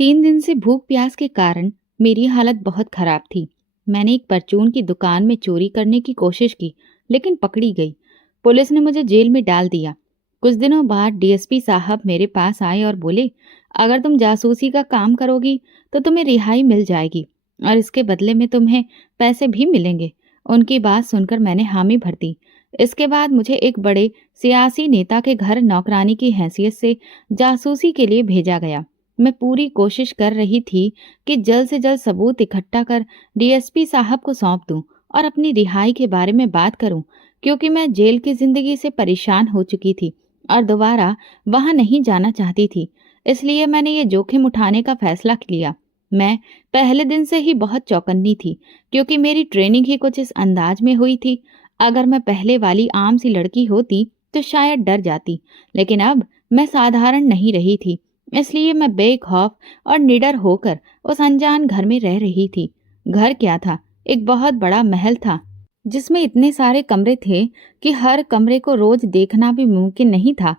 3 दिन से भूख प्यास के कारण मेरी हालत बहुत खराब थी। मैंने एक परचून की दुकान में चोरी करने की कोशिश की, लेकिन पकड़ी गई। पुलिस ने मुझे जेल में डाल दिया। कुछ दिनों बाद डीएसपी साहब मेरे पास आए और बोले, अगर तुम जासूसी का काम करोगी तो तुम्हें रिहाई मिल जाएगी और इसके बदले में तुम्हें पैसे भी मिलेंगे। उनकी बात सुनकर मैंने हामी भर दी। इसके बाद मुझे एक बड़े सियासी नेता के घर नौकरानी की हैसियत से जासूसी के लिए भेजा गया। मैं पूरी कोशिश कर रही थी कि जल्द से जल्द सबूत इकट्ठा कर डीएसपी साहब को सौंप दूं और अपनी रिहाई के बारे में बात करूं, क्योंकि मैं जेल की जिंदगी से परेशान हो चुकी थी और दोबारा वहां नहीं जाना चाहती थी। इसलिए मैंने ये जोखिम उठाने का फैसला लिया। मैं पहले दिन से ही बहुत चौकन्नी थी, क्योंकि मेरी ट्रेनिंग ही कुछ इस अंदाज में हुई थी। अगर मैं पहले वाली आम सी लड़की होती तो शायद डर जाती, लेकिन अब मैं साधारण नहीं रही थी। इसलिए मैं बेखौफ और निडर होकर उस अनजान घर में रह रही थी। घर क्या था, एक बहुत बड़ा महल था, जिसमें इतने सारे कमरे थे कि हर कमरे को रोज देखना भी मुमकिन नहीं था।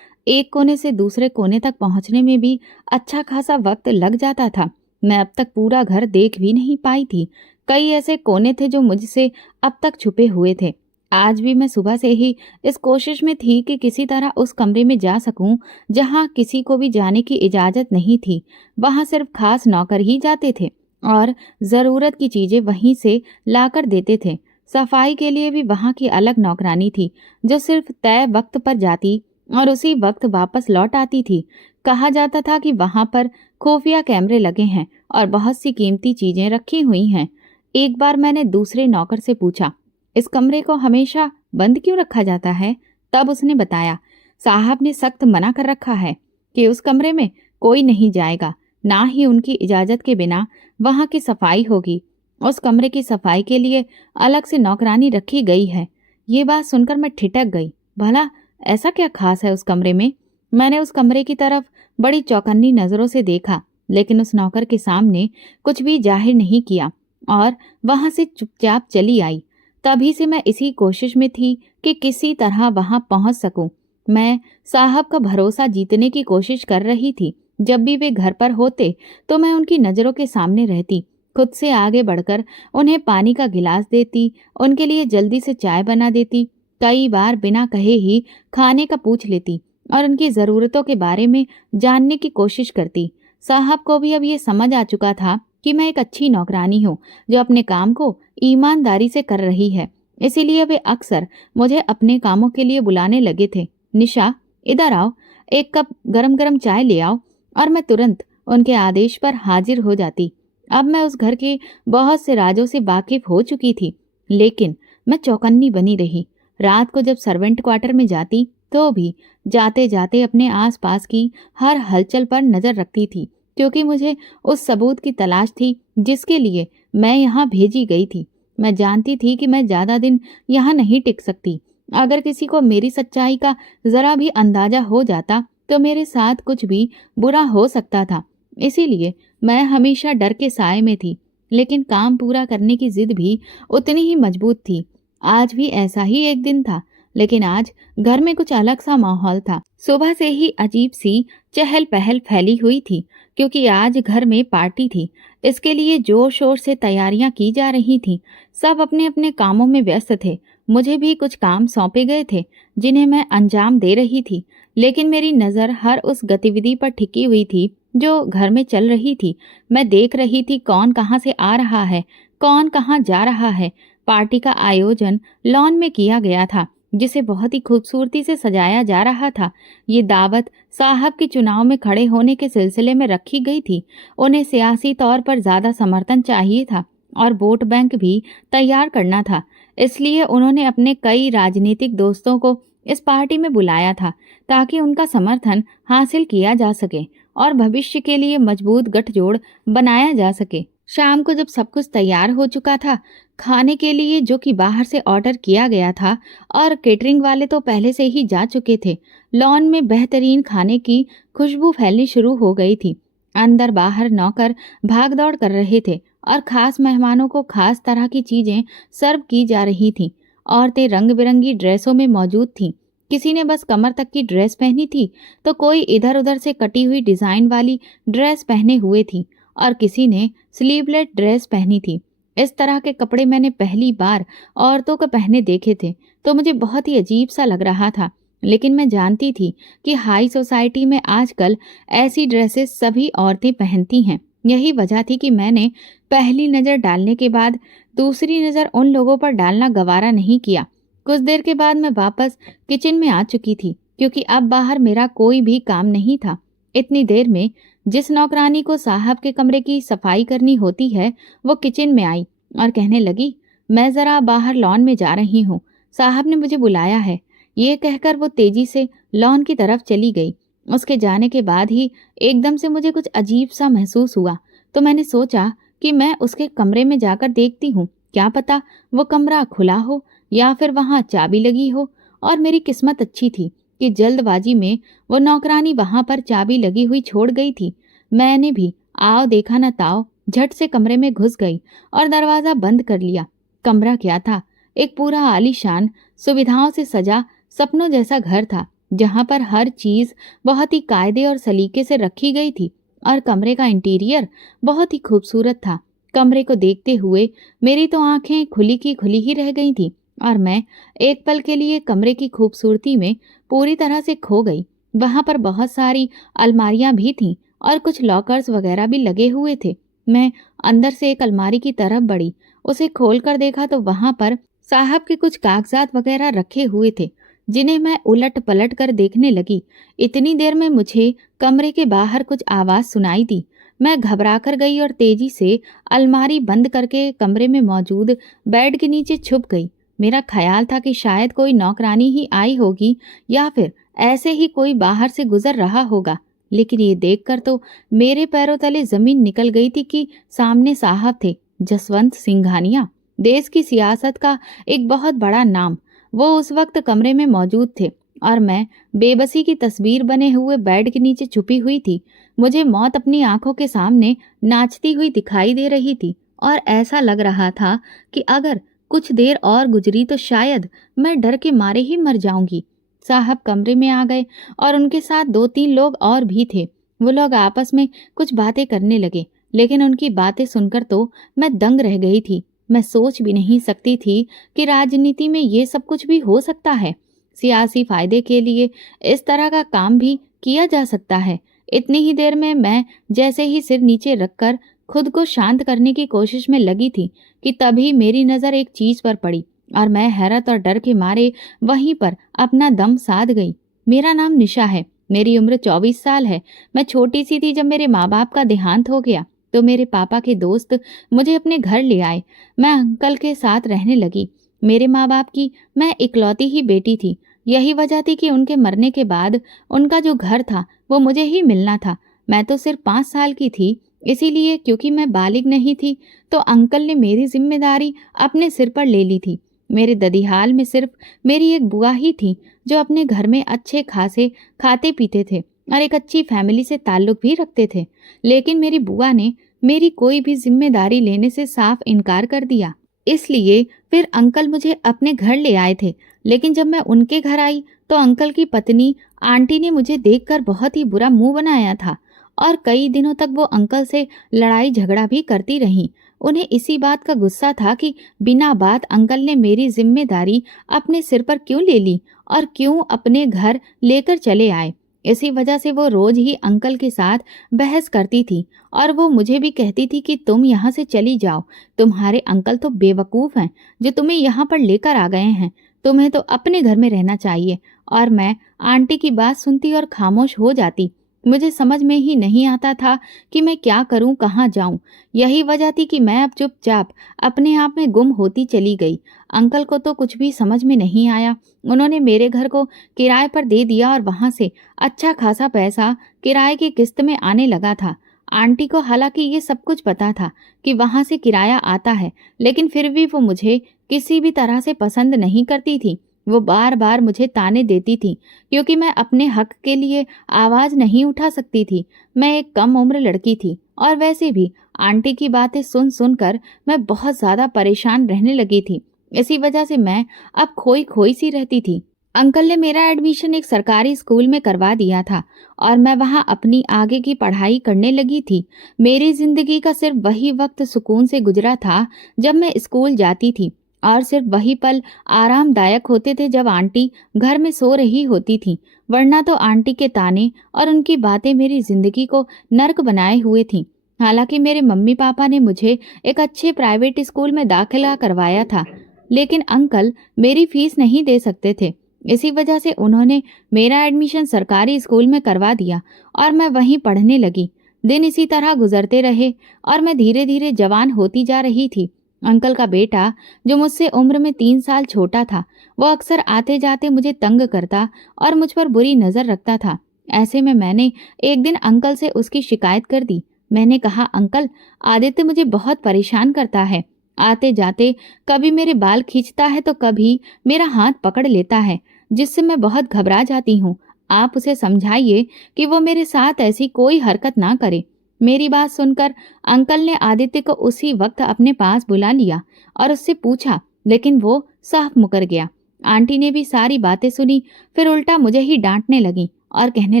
एक कोने से दूसरे कोने तक पहुंचने में भी अच्छा खासा वक्त लग जाता था। मैं अब तक पूरा घर देख भी नहीं पाई थी। कई ऐसे कोने थे जो मुझसे अब तक छुपे हुए थे। आज भी मैं सुबह से ही इस कोशिश में थी कि किसी तरह उस कमरे में जा सकूं जहां किसी को भी जाने की इजाजत नहीं थी। वहां सिर्फ खास नौकर ही जाते थे और जरूरत की चीजें वहीं से लाकर देते थे। सफाई के लिए भी वहां की अलग नौकरानी थी, जो सिर्फ तय वक्त पर जाती और उसी वक्त वापस लौट आती थी। कहा जाता था कि वहां पर खुफिया कैमरे लगे हैं और बहुत सी कीमती चीजें रखी हुई हैं। एक बार मैंने दूसरे नौकर से पूछा, इस कमरे को हमेशा बंद क्यों रखा जाता है? तब उसने बताया, साहब ने सख्त मना कर रखा है कि उस कमरे में कोई नहीं जाएगा, ना ही उनकी इजाजत के बिना वहां की सफाई होगी। उस कमरे की सफाई के लिए अलग से नौकरानी रखी गई है। ये बात सुनकर मैं ठिठक गई। भला ऐसा क्या खास है उस कमरे में? मैंने उस कमरे की तरफ बड़ी चौकन्नी नजरों से देखा, लेकिन उस नौकर के सामने कुछ भी जाहिर नहीं किया और वहां से चुपचाप चली आई। तभी से मैं इसी कोशिश में थी कि किसी तरह वहां पहुंच सकूं। मैं साहब का भरोसा जीतने की कोशिश कर रही थी। जब भी वे घर पर होते तो मैं उनकी नजरों के सामने रहती। खुद से आगे बढ़कर उन्हें पानी का गिलास देती, उनके लिए जल्दी से चाय बना देती, कई बार बिना कहे ही खाने का पूछ लेती और उनकी ज़रूरतों के बारे में जानने की कोशिश करती। साहब को भी अब ये समझ आ चुका था कि मैं एक अच्छी नौकरानी हूँ जो अपने काम को ईमानदारी से कर रही है। इसीलिए वे अक्सर मुझे अपने कामों के लिए बुलाने लगे थे। निशा, इधर आओ, एक कप गरम गरम चाय ले आओ। और मैं तुरंत उनके आदेश पर हाजिर हो जाती। अब मैं उस घर के बहुत से राजों से वाकिफ हो चुकी थी, लेकिन मैं चौकन्नी बनी रही। रात को जब सर्वेंट क्वार्टर में जाती तो भी जाते जाते अपने आसपास की हर हलचल पर नजर रखती थी, क्योंकि मुझे उस सबूत की तलाश थी जिसके लिए मैं यहाँ भेजी गई थी। मैं जानती थी कि मैं ज्यादा दिन यहाँ नहीं टिक सकती। अगर किसी को मेरी सच्चाई का जरा भी अंदाजा हो जाता तो मेरे साथ कुछ भी बुरा हो सकता था। इसीलिए मैं हमेशा डर के साए में थी, लेकिन काम पूरा करने की जिद भी उतनी ही मजबूत थी। आज भी ऐसा ही एक दिन था, लेकिन आज घर में कुछ अलग सा माहौल था। सुबह से ही अजीब सी चहल पहल फैली हुई थी, क्योंकि आज घर में पार्टी थी। इसके लिए जोर शोर से तैयारियां की जा रही थीं। सब अपने अपने कामों में व्यस्त थे। मुझे भी कुछ काम सौंपे गए थे जिन्हें मैं अंजाम दे रही थी, लेकिन मेरी नज़र हर उस गतिविधि पर टिकी हुई थी जो घर में चल रही थी। मैं देख रही थी कौन कहाँ से आ रहा है, कौन कहाँ जा रहा है। पार्टी का आयोजन लॉन में किया गया था, जिसे बहुत ही खूबसूरती से सजाया जा रहा था। ये दावत साहब के चुनाव में खड़े होने के सिलसिले में रखी गई थी। उन्हें सियासी तौर पर ज्यादा समर्थन चाहिए था और वोट बैंक भी तैयार करना था। इसलिए उन्होंने अपने कई राजनीतिक दोस्तों को इस पार्टी में बुलाया था, ताकि उनका समर्थन हासिल किया जा सके और भविष्य के लिए मजबूत गठजोड़ बनाया जा सके। शाम को जब सब कुछ तैयार हो चुका था, खाने के लिए जो कि बाहर से ऑर्डर किया गया था और केटरिंग वाले तो पहले से ही जा चुके थे, लॉन में बेहतरीन खाने की खुशबू फैलनी शुरू हो गई थी। अंदर बाहर नौकर भाग दौड़ कर रहे थे और खास मेहमानों को खास तरह की चीजें सर्व की जा रही थीं। औरतें रंग बिरंगी ड्रेसों में मौजूद थीं। किसी ने बस कमर तक की ड्रेस पहनी थी तो कोई इधर उधर से कटी हुई डिजाइन वाली ड्रेस पहने हुए थी और किसी ने स्लीवलेस ड्रेस पहनी थी। इस तरह के कपड़े मैंने पहली बार औरतों को पहने देखे थे तो मुझे बहुत ही अजीब सा लग रहा था। लेकिन मैं जानती थी कि हाई सोसाइटी में आजकल ऐसी ड्रेसेस सभी औरतें पहनती हैं। यही वजह थी कि मैंने पहली नज़र डालने के बाद दूसरी नज़र उन लोगों पर डालना गवारा नहीं किया। कुछ देर के बाद मैं वापस किचन में आ चुकी थी क्योंकि अब बाहर मेरा कोई भी काम नहीं था। इतनी देर में जिस नौकरानी को साहब के कमरे की सफाई करनी होती है वो किचन में आई और कहने लगी, मैं ज़रा बाहर लॉन में जा रही हूँ, साहब ने मुझे बुलाया है। ये कहकर वो तेजी से लॉन की तरफ चली गई। उसके जाने के बाद ही एकदम से मुझे कुछ अजीब सा महसूस हुआ तो मैंने सोचा कि मैं उसके कमरे में जाकर देखती हूँ, क्या पता वो कमरा खुला हो या फिर वहाँ चाबी लगी हो। और मेरी किस्मत अच्छी थी कि जल्दबाजी में वो नौकरानी वहां पर चाबी लगी हुई छोड़ गई थी। मैंने भी आओ देखा न ताओ झट से कमरे में घुस गई और दरवाजा बंद कर लिया। कमरा क्या था, एक पूरा आलीशान सुविधाओं से सजा सपनों जैसा घर था जहां पर हर चीज बहुत ही कायदे और सलीके से रखी गई थी और कमरे का इंटीरियर बहुत ही खूबसूरत था। कमरे को देखते हुए मेरी तो आंखें खुली की खुली ही रह गई थी और मैं एक पल के लिए कमरे की खूबसूरती में पूरी तरह से खो गई। वहां पर बहुत सारी अलमारियां भी थीं और कुछ लॉकर्स वगैरह भी लगे हुए थे। मैं अंदर से एक अलमारी की तरफ बढ़ी, उसे खोलकर देखा तो वहां पर साहब के कुछ कागजात वगैरह रखे हुए थे जिन्हें मैं उलट पलट कर देखने लगी। इतनी देर में मुझे कमरे के बाहर कुछ आवाज सुनाई दी। मैं घबरा कर गई और तेजी से अलमारी बंद करके कमरे में मौजूद बेड के नीचे छुप गई। मेरा ख्याल था कि शायद कोई नौकरानी ही आई होगी या फिर ऐसे ही कोई बाहर से गुजर रहा होगा। लेकिन ये देखकर तो मेरे पैरों तले जमीन निकल गई थी कि सामने साहब थे, जसवंत सिंघानिया, देश की सियासत का एक बहुत बड़ा नाम। वो उस वक्त कमरे में मौजूद थे और मैं बेबसी की तस्वीर बने हुए बेड के नीचे छुपी हुई थी। मुझे मौत अपनी आंखों के सामने नाचती हुई दिखाई दे रही थी और ऐसा लग रहा था कि अगर कुछ देर और गुजरी तो शायद मैं डर के मारे ही मर जाऊंगी। साहब कमरे में आ गए और उनके साथ 2-3 लोग और भी थे। वो लोग आपस में कुछ बातें करने लगे, लेकिन उनकी बातें सुनकर तो मैं दंग रह गई थी। मैं सोच भी नहीं सकती थी कि राजनीति में ये सब कुछ भी हो सकता है। सियासी फायदे के लिए इस तरह का काम भी किया जा सकता है। इतनी ही देर में मैं जैसे ही सिर नीचे रखकर खुद को शांत करने की कोशिश में लगी थी कि तभी मेरी नज़र एक चीज पर पड़ी और मैं हैरत और डर के मारे वहीं पर अपना दम साध गई। मेरा नाम निशा है, मेरी उम्र 24 साल है। मैं छोटी सी थी जब मेरे माँ बाप का देहांत हो गया तो मेरे पापा के दोस्त मुझे अपने घर ले आए। मैं अंकल के साथ रहने लगी। मेरे माँ बाप की मैं इकलौती ही बेटी थी। यही वजह थी कि उनके मरने के बाद उनका जो घर था वो मुझे ही मिलना था। मैं तो सिर्फ 5 साल की थी, इसीलिए क्योंकि मैं बालिग नहीं थी तो अंकल ने मेरी जिम्मेदारी अपने सिर पर ले ली थी। मेरे ददिहाल में सिर्फ मेरी एक बुआ ही थी जो अपने घर में अच्छे खासे खाते पीते थे और एक अच्छी फैमिली से ताल्लुक भी रखते थे। लेकिन मेरी बुआ ने मेरी कोई भी जिम्मेदारी लेने से साफ इनकार कर दिया। इसलिए फिर अंकल मुझे अपने घर ले आए थे। लेकिन जब मैं उनके घर आई तो अंकल की पत्नी आंटी ने मुझे देखकर बहुत ही बुरा मुंह बनाया था और कई दिनों तक वो अंकल से लड़ाई झगड़ा भी करती रहीं। उन्हें इसी बात का गुस्सा था कि बिना बात अंकल ने मेरी जिम्मेदारी अपने सिर पर क्यों ले ली और क्यों अपने घर लेकर चले आए। इसी वजह से वो रोज ही अंकल के साथ बहस करती थी और वो मुझे भी कहती थी कि तुम यहाँ से चली जाओ, तुम्हारे अंकल तो बेवकूफ़ हैं जो तुम्हें यहाँ पर लेकर आ गए हैं, तुम्हें तो अपने घर में रहना चाहिए। और मैं आंटी की बात सुनती और खामोश हो जाती। मुझे समझ में ही नहीं आता था कि मैं क्या करूं, कहाँ जाऊं। यही वजह थी कि मैं अब चुपचाप अपने आप में गुम होती चली गई। अंकल को तो कुछ भी समझ में नहीं आया। उन्होंने मेरे घर को किराए पर दे दिया और वहां से अच्छा खासा पैसा किराए की किस्त में आने लगा था। आंटी को हालांकि ये सब कुछ पता था कि वहां से किराया आता है, लेकिन फिर भी वो मुझे किसी भी तरह से पसंद नहीं करती थी। वो बार बार मुझे ताने देती थी क्योंकि मैं अपने हक के लिए आवाज नहीं उठा सकती थी। मैं एक कम उम्र लड़की थी और वैसे भी आंटी की बातें सुन सुनकर मैं बहुत ज्यादा परेशान रहने लगी थी। इसी वजह से मैं अब खोई खोई सी रहती थी। अंकल ने मेरा एडमिशन एक सरकारी स्कूल में करवा दिया था और मैं वहां अपनी आगे की पढ़ाई करने लगी थी। मेरी जिंदगी का सिर्फ वही वक्त सुकून से गुजरा था जब मैं स्कूल जाती थी, और सिर्फ वही पल आरामदायक होते थे जब आंटी घर में सो रही होती थी। वरना तो आंटी के ताने और उनकी बातें मेरी जिंदगी को नर्क बनाए हुए थी। हालांकि मेरे मम्मी पापा ने मुझे एक अच्छे प्राइवेट स्कूल में दाखिला करवाया था, लेकिन अंकल मेरी फीस नहीं दे सकते थे। इसी वजह से उन्होंने मेरा एडमिशन सरकारी स्कूल में करवा दिया और मैं वहीं पढ़ने लगी। दिन इसी तरह गुजरते रहे और मैं धीरे धीरे जवान होती जा रही थी। अंकल का बेटा, जो मुझसे उम्र में 3 साल छोटा था, वो अक्सर आते जाते मुझे तंग करता और मुझ पर बुरी नजर रखता था। ऐसे में मैंने एक दिन अंकल से उसकी शिकायत कर दी। मैंने कहा, अंकल, आदित्य मुझे बहुत परेशान करता है। आते जाते कभी मेरे बाल खींचता है तो कभी मेरा हाथ पकड़ लेता है, जिससे मैं बहुत घबरा जाती हूँ। आप उसे समझाइए कि वो मेरे साथ ऐसी कोई हरकत ना करे। मेरी बात सुनकर अंकल ने आदित्य को उसी वक्त अपने पास बुला लिया और उससे पूछा, लेकिन वो साफ मुकर गया। आंटी ने भी सारी बातें सुनी, फिर उल्टा मुझे ही डांटने लगी और कहने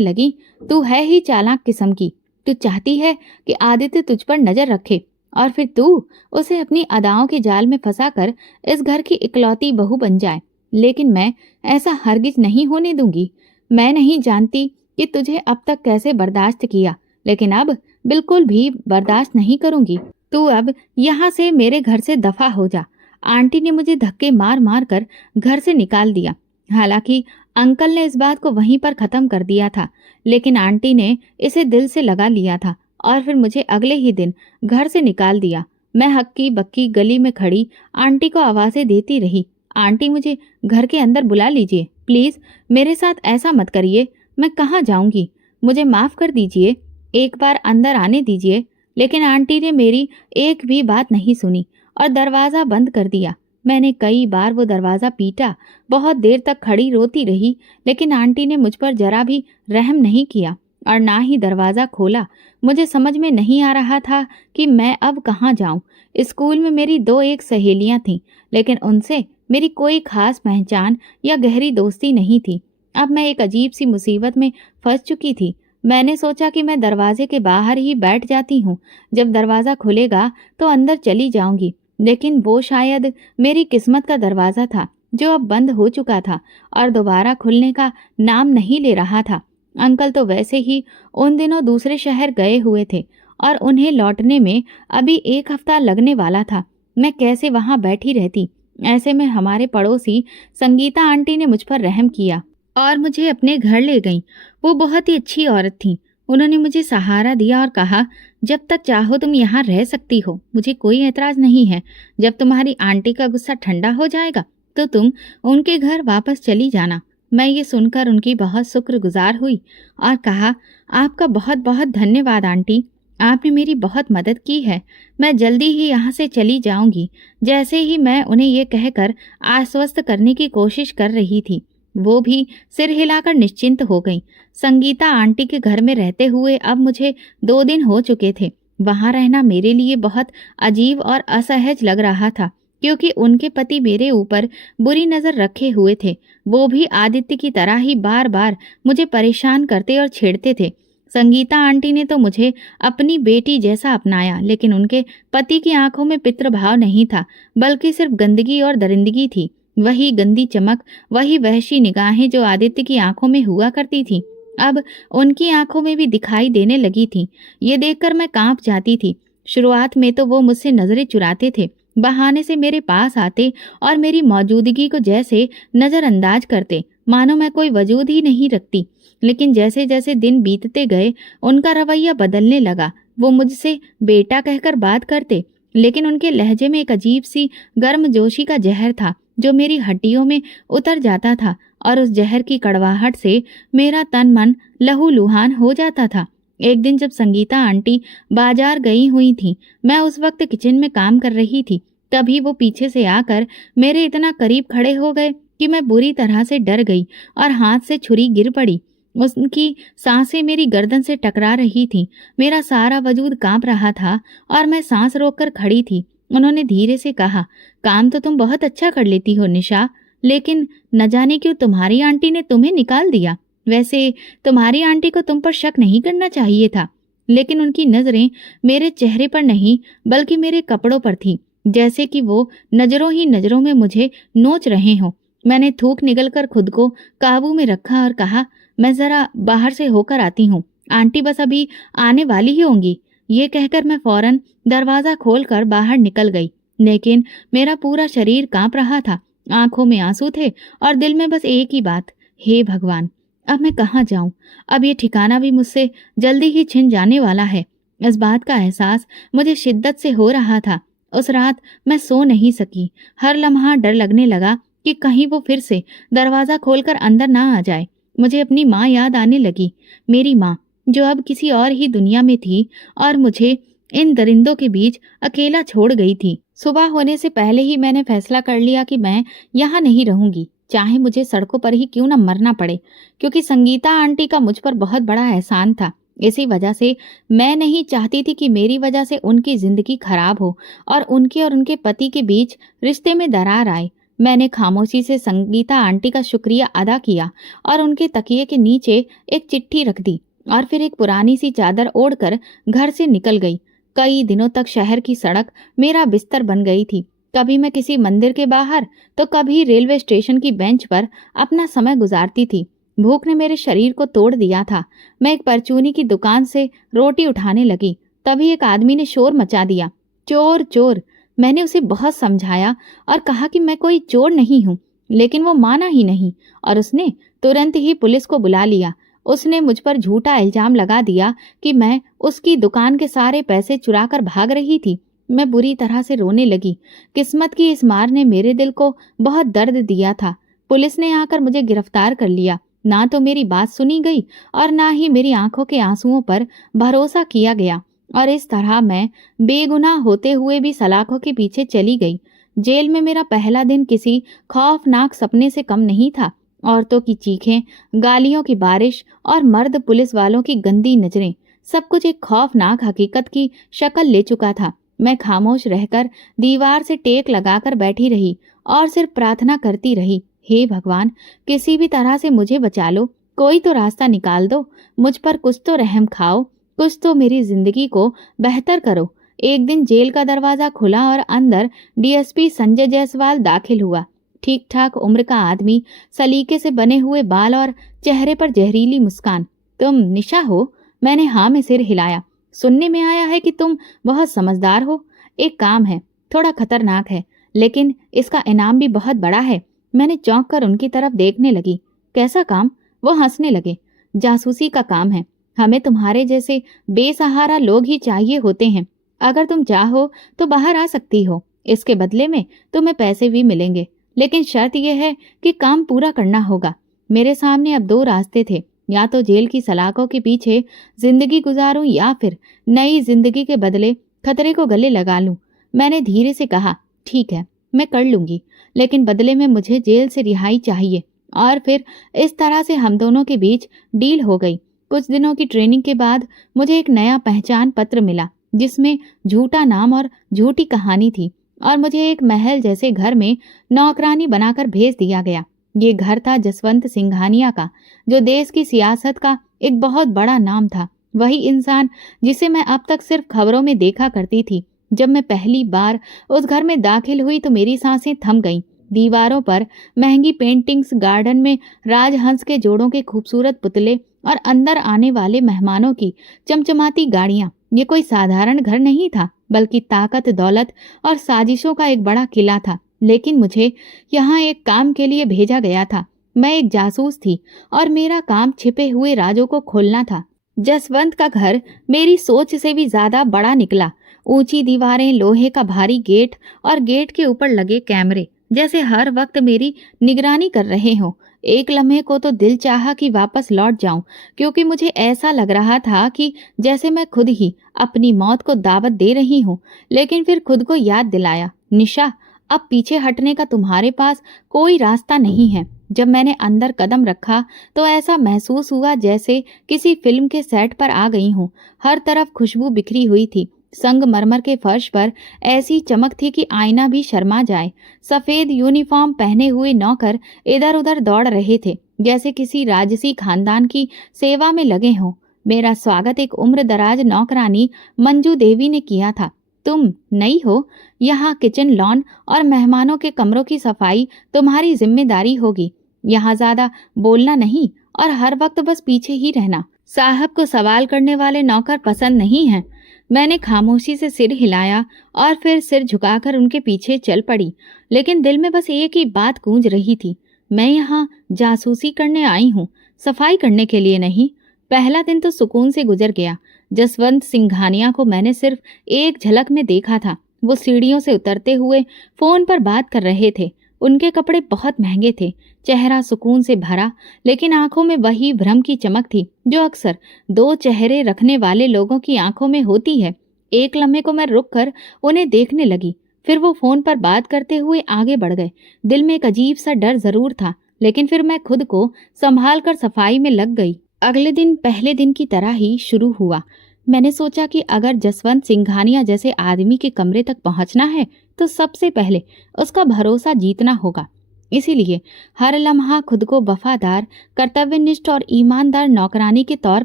लगी, तू है ही चालाक किस्म की। तू चाहती है कि आदित्य तुझ पर नजर रखे और फिर तू उसे अपनी अदाओं के जाल में फंसाकर इस घर की इकलौती बहू बन जाए। लेकिन मैं ऐसा हरगिज नहीं होने दूंगी। मैं नहीं जानती कि तुझे अब तक कैसे बर्दाश्त किया, लेकिन अब बिल्कुल भी बर्दाश्त नहीं करूंगी। तू अब यहाँ से मेरे घर से दफा हो जा। आंटी ने मुझे धक्के मार मार कर घर से निकाल दिया। हालांकि अंकल ने इस बात को वहीं पर खत्म कर दिया था, लेकिन आंटी ने इसे दिल से लगा लिया था और फिर मुझे अगले ही दिन घर से निकाल दिया। मैं हक्की बक्की गली में खड़ी आंटी को आवाजें देती रही, आंटी, मुझे घर के अंदर बुला लीजिए प्लीज। मेरे साथ ऐसा मत करिए। मैं कहाँ जाऊंगी? मुझे माफ कर दीजिए, एक बार अंदर आने दीजिए। लेकिन आंटी ने मेरी एक भी बात नहीं सुनी और दरवाजा बंद कर दिया। मैंने कई बार वो दरवाजा पीटा, बहुत देर तक खड़ी रोती रही, लेकिन आंटी ने मुझ पर जरा भी रहम नहीं किया और ना ही दरवाजा खोला। मुझे समझ में नहीं आ रहा था कि मैं अब कहाँ जाऊं। स्कूल में मेरी 2 सहेलियां थीं, लेकिन उनसे मेरी कोई खास पहचान या गहरी दोस्ती नहीं थी। अब मैं एक अजीब सी मुसीबत में फंस चुकी थी। मैंने सोचा कि मैं दरवाजे के बाहर ही बैठ जाती हूँ, जब दरवाजा खुलेगा तो अंदर चली जाऊंगी। लेकिन वो शायद मेरी किस्मत का दरवाजा था, जो अब बंद हो चुका था और दोबारा खुलने का नाम नहीं ले रहा था। अंकल तो वैसे ही उन दिनों दूसरे शहर गए हुए थे और उन्हें लौटने में अभी 1 हफ्ता लगने वाला था। मैं कैसे वहां बैठी रहती? ऐसे में हमारे पड़ोसी संगीता आंटी ने मुझ पर रहम किया और मुझे अपने घर ले गईं। वो बहुत ही अच्छी औरत थीं। उन्होंने मुझे सहारा दिया और कहा, जब तक चाहो तुम यहाँ रह सकती हो, मुझे कोई ऐतराज नहीं है। जब तुम्हारी आंटी का गुस्सा ठंडा हो जाएगा तो तुम उनके घर वापस चली जाना। मैं ये सुनकर उनकी बहुत शुक्रगुजार हुई और कहा, आपका बहुत बहुत धन्यवाद आंटी, आपने मेरी बहुत मदद की है। मैं जल्दी ही यहाँ से चली जाऊंगी। जैसे ही मैं उन्हें ये कहकर आश्वस्त करने की कोशिश कर रही थी, वो भी सिर हिलाकर निश्चिंत हो गई। संगीता आंटी के घर में रहते हुए अब मुझे 2 दिन हो चुके थे। वहां रहना मेरे लिए बहुत अजीब और असहज लग रहा था, क्योंकि उनके पति मेरे ऊपर बुरी नजर रखे हुए थे। वो भी आदित्य की तरह ही बार बार मुझे परेशान करते और छेड़ते थे। संगीता आंटी ने तो मुझे अपनी बेटी जैसा अपनाया, लेकिन उनके पति की आंखों में पितृभाव नहीं था, बल्कि सिर्फ गंदगी और दरिंदगी थी। वही गंदी चमक, वही वहशी निगाहें जो आदित्य की आंखों में हुआ करती थी, अब उनकी आंखों में भी दिखाई देने लगी थी। ये देखकर मैं कांप जाती थी। शुरुआत में तो वो मुझसे नजरें चुराते थे, बहाने से मेरे पास आते और मेरी मौजूदगी को जैसे नजरअंदाज करते, मानो मैं कोई वजूद ही नहीं रखती। लेकिन जैसे जैसे दिन बीतते गए, उनका रवैया बदलने लगा। वो मुझसे बेटा कहकर बात करते, लेकिन उनके लहजे में एक अजीब सी गर्मजोशी का जहर था, जो मेरी हड्डियों में उतर जाता था और उस जहर की कड़वाहट से मेरा तन मन लहूलुहान हो जाता था। एक दिन जब संगीता आंटी बाजार गई हुई थी, मैं उस वक्त किचन में काम कर रही थी। तभी वो पीछे से आकर मेरे इतना करीब खड़े हो गए कि मैं बुरी तरह से डर गई और हाथ से छुरी गिर पड़ी। उनकी सांसें मेरी गर्दन से टकरा रही थीं। मेरा सारा वजूद कांप रहा था और मैं सांस रोककर खड़ी थी। उन्होंने धीरे से कहा, काम तो तुम बहुत अच्छा कर लेती हो निशा, लेकिन न जाने क्यों तुम्हारी आंटी ने तुम्हें निकाल दिया। वैसे तुम्हारी आंटी को तुम पर शक नहीं करना चाहिए था, लेकिन उनकी नजरें मेरे चेहरे पर नहीं बल्कि मेरे कपड़ों पर थी, जैसे कि वो नजरों ही नजरों में मुझे नोच रहे हों। मैंने थूक निगलकर खुद को काबू में रखा और कहा, मैं जरा बाहर से होकर आती हूँ, आंटी बस अभी आने वाली ही होंगी। ये कहकर मैं फौरन दरवाजा खोलकर बाहर निकल गई, लेकिन मेरा पूरा शरीर कांप रहा था। आंखों में आंसू थे और दिल में बस एक ही बात, हे भगवान, अब मैं कहाँ जाऊं? अब ये ठिकाना भी मुझसे जल्दी ही छिन जाने वाला है। इस बात का एहसास मुझे शिद्दत से हो रहा था। उस रात मैं सो नहीं सकी। हर लम्हा डर लगने लगा कि कहीं वो फिर से दरवाजा खोलकर अंदर ना आ जाए। मुझे अपनी माँ याद आने लगी, मेरी माँ जो अब किसी और ही दुनिया में थी और मुझे इन दरिंदों के बीच अकेला छोड़ गई थी। सुबह होने से पहले ही मैंने फैसला कर लिया कि मैं यहाँ नहीं रहूंगी, चाहे मुझे सड़कों पर ही क्यों न मरना पड़े, क्योंकि संगीता आंटी का मुझ पर बहुत बड़ा एहसान था। इसी वजह से मैं नहीं चाहती थी कि मेरी वजह से उनकी जिंदगी खराब हो और उनके पति के बीच रिश्ते में दरार आए। मैंने खामोशी से संगीता आंटी का शुक्रिया अदा किया और उनके तकिए के नीचे एक चिट्ठी रख दी और फिर एक पुरानी सी चादर ओढ़कर घर से निकल गई। कई दिनों तक शहर की सड़क मेरा बिस्तर बन गई थी। कभी मैं किसी मंदिर के बाहर तो कभी रेलवे स्टेशन की बेंच पर अपना समय गुजारती थी। भूख ने मेरे शरीर को तोड़ दिया था। मैं एक परचूनी की दुकान से रोटी उठाने लगी, तभी एक आदमी ने शोर मचा दिया, चोर चोर। मैंने उसे बहुत समझाया और कहा कि मैं कोई चोर नहीं हूँ, लेकिन वो माना ही नहीं और उसने तुरंत ही पुलिस को बुला लिया। उसने मुझ पर झूठा इल्जाम लगा दिया कि मैं उसकी दुकान के सारे पैसे चुराकर भाग रही थी। मैं बुरी तरह से रोने लगी। किस्मत की इस मार ने मेरे दिल को बहुत दर्द दिया था। पुलिस ने आकर मुझे गिरफ्तार कर लिया। ना तो मेरी बात सुनी गई और ना ही मेरी आंखों के आंसुओं पर भरोसा किया गया और इस तरह मैं बेगुनाह होते हुए भी सलाखों के पीछे चली गई। जेल में मेरा पहला दिन किसी खौफनाक सपने से कम नहीं था। औरतों की चीखें, गालियों की बारिश और मर्द पुलिस वालों की गंदी नजरें, सब कुछ एक खौफनाक हकीकत की शक्ल ले चुका था। मैं खामोश रहकर दीवार से टेक लगाकर बैठी रही और सिर्फ प्रार्थना करती रही, हे भगवान, किसी भी तरह से मुझे बचा लो, कोई तो रास्ता निकाल दो, मुझ पर कुछ तो रहम खाओ, कुछ तो मेरी जिंदगी को बेहतर करो। एक दिन जेल का दरवाजा खुला और अंदर डीएसपी संजय जायसवाल दाखिल हुआ। ठीक ठाक उम्र का आदमी, सलीके से बने हुए बाल और चेहरे पर जहरीली मुस्कान। तुम निशा हो? मैंने हाँ में सिर हिलाया। सुनने में आया है कि तुम बहुत समझदार हो। एक काम है, थोड़ा खतरनाक है, लेकिन इसका इनाम भी बहुत बड़ा है। मैंने चौंक कर उनकी तरफ देखने लगी। कैसा काम? वो हंसने लगे। जासूसी का काम है। हमें तुम्हारे जैसे बेसहारा लोग ही चाहिए होते हैं। अगर तुम चाहो तो बाहर आ सकती हो। इसके बदले में तुम्हें पैसे भी मिलेंगे, लेकिन शर्त यह है कि काम पूरा करना होगा। मेरे सामने अब दो रास्ते थे, या तो जेल की सलाखों के पीछे जिंदगी गुजारूं या फिर नई जिंदगी के बदले खतरे को गले लगा लूं। मैंने धीरे से कहा, ठीक है, मैं कर लूंगी, लेकिन बदले में मुझे जेल से रिहाई चाहिए। और फिर इस तरह से हम दोनों के बीच डील हो गई। कुछ दिनों की ट्रेनिंग के बाद मुझे एक नया पहचान पत्र मिला, जिसमें झूठा नाम और झूठी कहानी थी, और मुझे एक महल जैसे घर में नौकरानी बनाकर भेज दिया गया। ये घर था जसवंत सिंघानिया का, जो देश की सियासत का एक बहुत बड़ा नाम था। वही इंसान जिसे मैं अब तक सिर्फ खबरों में देखा करती थी। जब मैं पहली बार उस घर में दाखिल हुई तो मेरी सांसें थम गईं। दीवारों पर महंगी पेंटिंग्स, गार्डन में राजहंस के जोड़ों के खूबसूरत पुतले और अंदर आने वाले मेहमानों की चमचमाती गाड़ियां। ये कोई साधारण घर नहीं था, बल्कि ताकत, दौलत और साजिशों का एक बड़ा किला था। लेकिन मुझे यहाँ एक काम के लिए भेजा गया था। मैं एक जासूस थी और मेरा काम छिपे हुए राजों को खोलना था। जसवंत का घर मेरी सोच से भी ज्यादा बड़ा निकला। ऊंची दीवारें, लोहे का भारी गेट और गेट के ऊपर लगे कैमरे जैसे हर वक्त मेरी निगरानी कर रहे हों। एक लम्हे को तो दिल चाहा कि वापस लौट जाऊं, क्योंकि मुझे ऐसा लग रहा था कि जैसे मैं खुद ही अपनी मौत को दावत दे रही हूं। लेकिन फिर खुद को याद दिलाया, निशा, अब पीछे हटने का तुम्हारे पास कोई रास्ता नहीं है। जब मैंने अंदर कदम रखा तो ऐसा महसूस हुआ जैसे किसी फिल्म के सेट पर आ गई हूँ। हर तरफ खुशबू बिखरी हुई थी, संगमरमर के फर्श पर ऐसी चमक थी कि आईना भी शर्मा जाए। सफेद यूनिफॉर्म पहने हुए नौकर इधर उधर दौड़ रहे थे, जैसे किसी राजसी खानदान की सेवा में लगे हों। मेरा स्वागत एक उम्र दराज नौकरानी मंजू देवी ने किया था। तुम नई हो, यहाँ किचन, लॉन और मेहमानों के कमरों की सफाई तुम्हारी जिम्मेदारी होगी। यहाँ ज्यादा बोलना नहीं और हर वक्त बस पीछे ही रहना। साहब को सवाल करने वाले नौकर पसंद नहीं हैं। मैंने खामोशी से सिर हिलाया और फिर सिर झुकाकर उनके पीछे चल पड़ी, लेकिन दिल में बस एक ही बात गूंज रही थी, मैं यहाँ जासूसी करने आई हूँ, सफाई करने के लिए नहीं। पहला दिन तो सुकून से गुजर गया। जसवंत सिंघानिया को मैंने सिर्फ एक झलक में देखा था। वो सीढ़ियों से उतरते हुए फोन पर बात कर रहे थे। उनके कपड़े बहुत महंगे थे, चेहरा सुकून से भरा, लेकिन आंखों में वही भ्रम की चमक थी जो अक्सर दो चेहरे रखने वाले लोगों की आंखों में होती है। एक लम्हे को मैं रुककर उन्हें देखने लगी, फिर वो फोन पर बात करते हुए आगे बढ़ गए। दिल में एक अजीब सा डर जरूर था, लेकिन फिर मैं खुद को संभाल कर सफाई में लग गई। अगले दिन पहले दिन की तरह ही शुरू हुआ। मैंने सोचा कि अगर जसवंत सिंघानिया जैसे आदमी के कमरे तक पहुंचना है तो सबसे पहले उसका भरोसा जीतना होगा। इसीलिए हर लम्हा खुद को वफादार, कर्तव्यनिष्ठ और ईमानदार नौकरानी के तौर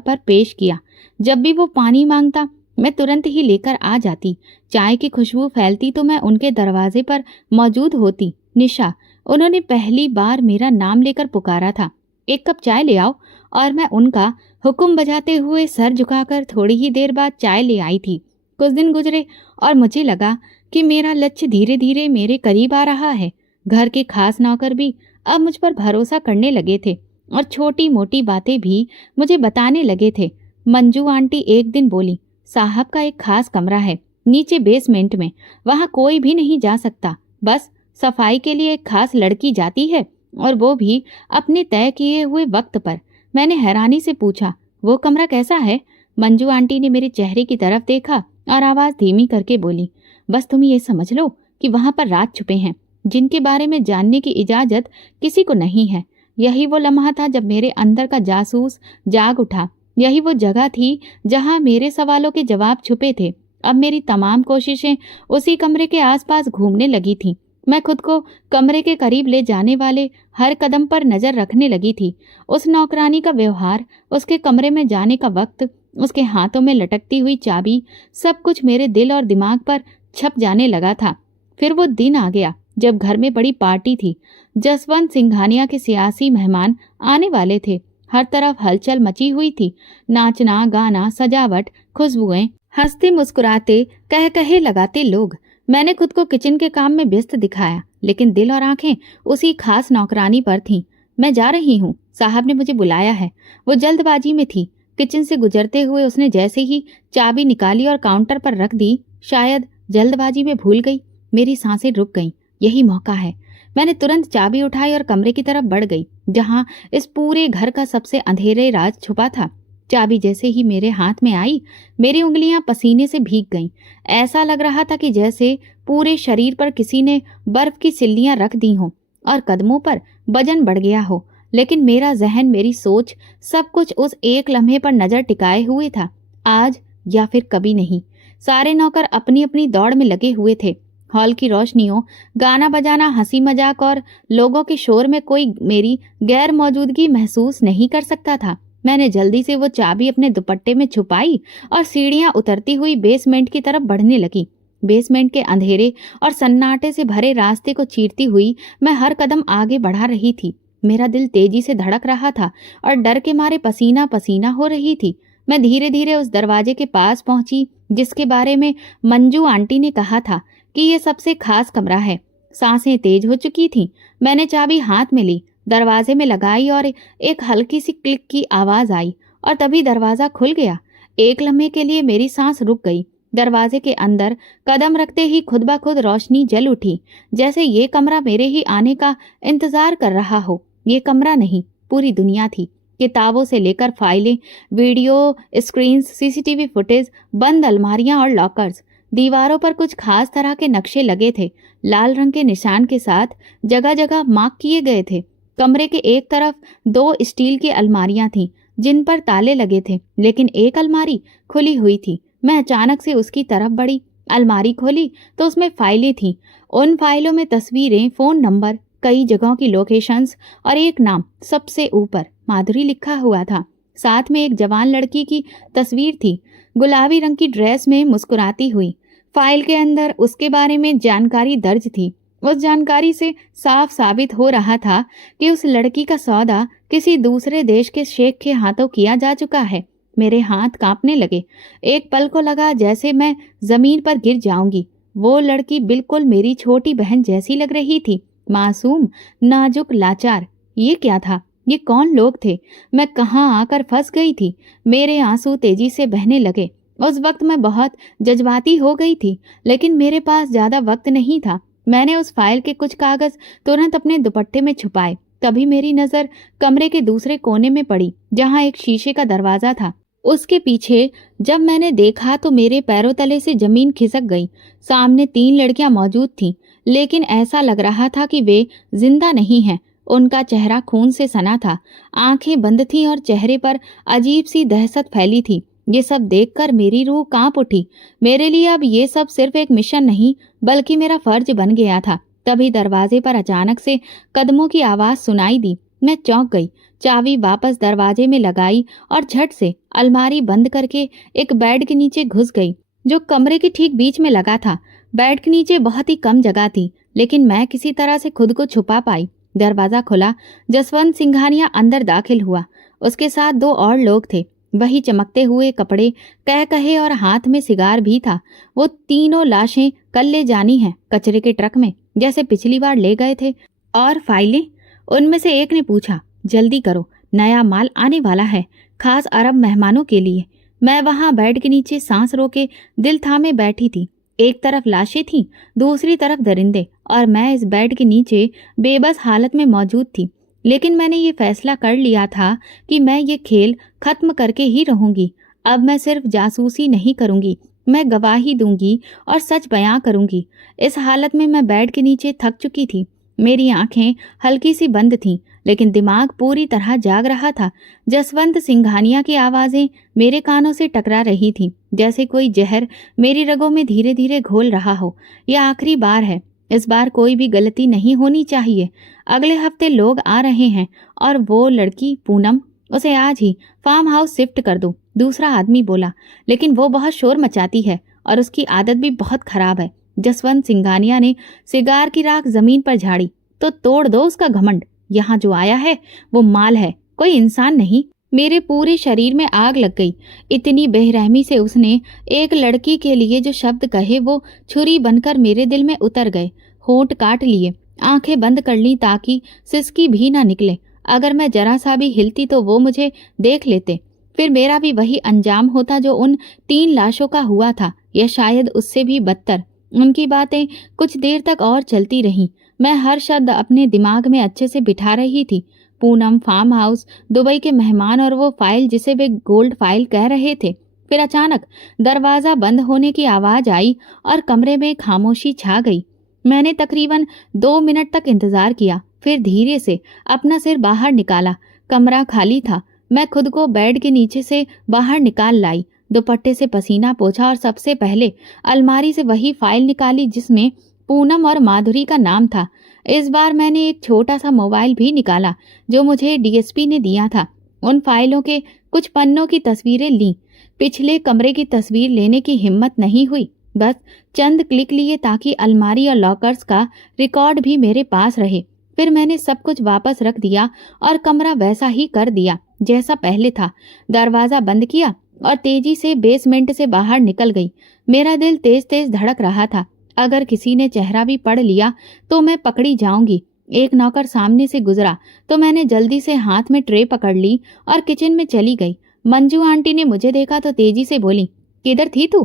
पर पेश किया। जब भी वो पानी मांगता मैं तुरंत ही लेकर आ जाती। चाय की खुशबू फैलती तो मैं उनके दरवाजे पर मौजूद होती। निशा, उन्होंने पहली बार मेरा नाम लेकर पुकारा था। एक कप चाय ले आओ, और मैं उनका हुक्म बजाते हुए सर झुकाकर थोड़ी ही देर बाद चाय ले आई थी। कुछ दिन गुजरे और मुझे लगा कि मेरा लक्ष्य धीरे धीरे मेरे करीब आ रहा है। घर के खास नौकर भी अब मुझ पर भरोसा करने लगे थे और छोटी मोटी बातें भी मुझे बताने लगे थे। मंजू आंटी एक दिन बोली, साहब का एक खास कमरा है नीचे बेसमेंट में, वहां कोई भी नहीं जा सकता, बस सफाई के लिए एक खास लड़की जाती है, और वो भी अपने तय किए हुए वक्त पर। मैंने हैरानी से पूछा, वो कमरा कैसा है? मंजू आंटी ने मेरे चेहरे की तरफ देखा और आवाज धीमी करके बोली, बस तुम ये समझ लो कि वहां पर राज छुपे हैं जिनके बारे में जानने की इजाजत किसी को नहीं है। यही वो लम्हा था जब मेरे अंदर का जासूस जाग उठा। यही वो जगह थी जहां मेरे सवालों के जवाब छुपे थे। अब मेरी तमाम कोशिशें उसी कमरे के आसपास घूमने लगी थीं। मैं खुद को कमरे के करीब ले जाने वाले हर कदम पर नजर रखने लगी थी। उस नौकरानी का व्यवहार, उसके कमरे में जाने का वक्त, उसके हाथों में लटकती हुई चाबी, सब कुछ मेरे दिल और दिमाग पर छप जाने लगा था। फिर वो दिन आ गया जब घर में बड़ी पार्टी थी। जसवंत सिंघानिया के सियासी मेहमान आने वाले थे। हर तरफ हलचल मची हुई थी। नाचना, गाना, सजावट, खुशबुएं, हंसते मुस्कुराते, कह कहे लगाते लोग। मैंने खुद को किचन के काम में व्यस्त दिखाया, लेकिन दिल और आंखें उसी खास नौकरानी पर थीं। मैं जा रही हूँ, साहब ने मुझे बुलाया है। वो जल्दबाजी में थी। किचन से गुजरते हुए उसने जैसे ही चाबी निकाली और काउंटर पर रख दी, शायद जल्दबाजी में भूल गई। मेरी सांसें रुक गईं। यही मौका है। मैंने तुरंत चाबी उठाई और कमरे की तरफ बढ़ गई जहां इस पूरे घर का सबसे अंधेरे राज छुपा था। चाबी जैसे ही मेरे हाथ में आई, मेरी उंगलियां पसीने से भीग गईं। ऐसा लग रहा था कि जैसे पूरे शरीर पर किसी ने बर्फ की सिल्लियां रख दी हों और कदमों पर वजन बढ़ गया हो। लेकिन मेरा जहन, मेरी सोच, सब कुछ उस एक लम्हे पर नजर टिकाए हुए था। आज या फिर कभी नहीं। सारे नौकर अपनी अपनी दौड़ में लगे हुए थे। हॉल की रोशनियों, गाना बजाना, हंसी मजाक और लोगों के शोर में कोई मेरी गैर मौजूदगी महसूस नहीं कर सकता था। मैंने जल्दी से वो चाबी अपने दुपट्टे में छुपाई और सीढ़ियां उतरती हुई बेसमेंट की तरफ बढ़ने लगी। बेसमेंट के अंधेरे और सन्नाटे से भरे रास्ते को चीरती हुई मैं हर कदम आगे बढ़ा रही थी। मेरा दिल तेजी से धड़क रहा था और डर के मारे पसीना पसीना हो रही थी। मैं धीरे धीरे उस दरवाजे के पास पहुंची जिसके बारे में मंजू आंटी ने कहा था कि ये सबसे खास कमरा है। सांसें तेज हो चुकी थीं। मैंने चाबी हाथ में ली, दरवाजे में लगाई और एक हल्की सी क्लिक की आवाज आई और तभी दरवाजा खुल गया। एक लम्हे के लिए मेरी सांस रुक गई। दरवाजे के अंदर कदम रखते ही खुद ब खुद रोशनी जल उठी, जैसे ये कमरा मेरे ही आने का इंतजार कर रहा हो। ये कमरा नहीं, पूरी दुनिया थी। किताबों से लेकर फाइलें, वीडियो स्क्रीन्स, सीसीटीवी फुटेज, बंद अलमारियां और लॉकर्स। दीवारों पर कुछ खास तरह के नक्शे लगे थे, लाल रंग के निशान के साथ जगह जगह मार्क किए गए थे। कमरे के एक तरफ 2 स्टील की अलमारियां थीं जिन पर ताले लगे थे, लेकिन एक अलमारी खुली हुई थी। मैं अचानक से उसकी तरफ बढ़ी। अलमारी खोली तो उसमें फाइलें थीं। उन फाइलों में तस्वीरें, फ़ोन नंबर, कई जगहों की लोकेशंस और एक नाम सबसे ऊपर माधुरी लिखा हुआ था। साथ में एक जवान लड़की की तस्वीर थी, गुलाबी रंग की ड्रेस में मुस्कुराती हुई। फाइल के अंदर उसके बारे में जानकारी दर्ज थी। उस जानकारी से साफ साबित हो रहा था कि उस लड़की का सौदा किसी दूसरे देश के शेख के हाथों किया जा चुका है। मेरे हाथ कांपने लगे। एक पल को लगा जैसे मैं जमीन पर गिर जाऊंगी। वो लड़की बिल्कुल मेरी छोटी बहन जैसी लग रही थी, मासूम, नाजुक, लाचार। ये क्या था? ये कौन लोग थे? मैं कहाँ आकर फंस गई थी? मेरे आंसू तेजी से बहने लगे। उस वक्त मैं बहुत जज्बाती हो गई थी, लेकिन मेरे पास ज्यादा वक्त नहीं था। मैंने उस फाइल के कुछ कागज तुरंत अपने दुपट्टे में छुपाए। तभी मेरी नजर कमरे के दूसरे कोने में पड़ी, जहां एक शीशे का दरवाजा था। उसके पीछे जब मैंने देखा तो मेरे पैरों तले से जमीन खिसक गई। सामने 3 लड़कियां मौजूद थीं, लेकिन ऐसा लग रहा था कि वे जिंदा नहीं हैं। उनका चेहरा खून से सना था, आंखें बंद थीं और चेहरे पर अजीब सी दहशत फैली थी। ये सब देखकर मेरी रूह कांप उठी। मेरे लिए अब ये सब सिर्फ एक मिशन नहीं, बल्कि मेरा फर्ज बन गया था। तभी दरवाजे पर अचानक से कदमों की आवाज सुनाई दी। मैं चौंक गई, चाबी वापस दरवाजे में लगाई और झट से अलमारी बंद करके एक बेड के नीचे घुस गई, जो कमरे के ठीक बीच में लगा था। बेड के नीचे बहुत ही कम जगह थी, लेकिन मैं किसी तरह से खुद को छुपा पाई। दरवाजा खुला, जसवंत सिंघानिया अंदर दाखिल हुआ। उसके साथ 2 और लोग थे, वही चमकते हुए कपड़े, कह कहे और हाथ में सिगार भी था। वो तीनों लाशें कल ले जानी हैं, कचरे के ट्रक में, जैसे पिछली बार ले गए थे। और फाइलें? उनमें से एक ने पूछा। जल्दी करो, नया माल आने वाला है, खास अरब मेहमानों के लिए। मैं वहां बेड के नीचे सांस रोके दिल थामे बैठी थी। एक तरफ लाशें थीं, दूसरी तरफ दरिंदे, और मैं इस बेड के नीचे बेबस हालत में मौजूद थी। लेकिन मैंने ये फैसला कर लिया था कि मैं ये खेल खत्म करके ही रहूंगी। अब मैं सिर्फ जासूसी नहीं करूंगी, मैं गवाही दूंगी और सच बयां करूंगी। इस हालत में मैं बेड के नीचे थक चुकी थी। मेरी आंखें हल्की सी बंद थीं, लेकिन दिमाग पूरी तरह जाग रहा था। जसवंत सिंघानिया की आवाजें मेरे कानों से टकरा रही थीं, जैसे कोई जहर मेरी रगों में धीरे धीरे घोल रहा हो। यह आखिरी बार है, इस बार कोई भी गलती नहीं होनी चाहिए। अगले हफ्ते लोग आ रहे हैं, और वो लड़की पूनम, उसे आज ही फार्म हाउस शिफ्ट कर दो। दूसरा आदमी बोला। लेकिन वो बहुत शोर मचाती है और उसकी आदत भी बहुत खराब है। जसवंत सिंघानिया ने सिगार की राख जमीन पर झाड़ी। तो तोड़ दो उसका घमंड। यहाँ जो आया है वो माल है, कोई इंसान नहीं। मेरे पूरे शरीर में आग लग गई। इतनी बेरहमी से उसने एक लड़की के लिए जो शब्द कहे वो छुरी बनकर मेरे दिल में उतर गए। होंठ काट लिए, आंखें बंद कर ली ताकि सिसकी भी ना निकले। अगर मैं जरा सा भी हिलती तो वो मुझे देख लेते, फिर मेरा भी वही अंजाम होता जो उन 3 लाशों का हुआ था, या शायद उससे भी बदतर। उनकी बातें कुछ देर तक और चलती रहीं। मैं हर शब्द अपने दिमाग में अच्छे से बिठा रही थी। पूनम, फार्म हाउस, दुबई के मेहमान और वो फाइल जिसे वे गोल्ड फाइल कह रहे थे। फिर अचानक दरवाजा बंद होने की आवाज आई और कमरे में खामोशी छा गई। मैंने तकरीबन 2 मिनट तक इंतजार किया, फिर धीरे से अपना सिर बाहर निकाला। कमरा खाली था। मैं खुद को बेड के नीचे से बाहर निकाल लाई, दुपट्टे से पसीना पोंछा और सबसे पहले अलमारी से वही फाइल निकाली जिसमें पूनम और माधुरी का नाम था। इस बार मैंने एक छोटा सा मोबाइल भी निकाला जो मुझे डीएसपी ने दिया था। उन फाइलों के कुछ पन्नों की तस्वीरें लीं। पिछले कमरे की तस्वीर लेने की हिम्मत नहीं हुई, बस चंद क्लिक लिए ताकि अलमारी और लॉकर्स का रिकॉर्ड भी मेरे पास रहे। फिर मैंने सब कुछ वापस रख दिया और कमरा वैसा ही कर दिया जैसा पहले था। दरवाजा बंद किया और तेजी से बेसमेंट से बाहर निकल गई। मेरा दिल तेज तेज धड़क रहा था। अगर किसी ने चेहरा भी पढ़ लिया तो मैं पकड़ी जाऊंगी। एक नौकर सामने से गुजरा तो मैंने जल्दी से हाथ में ट्रे पकड़ ली और किचन में चली गई। मंजू आंटी ने मुझे देखा तो तेजी से बोली, किधर थी तू?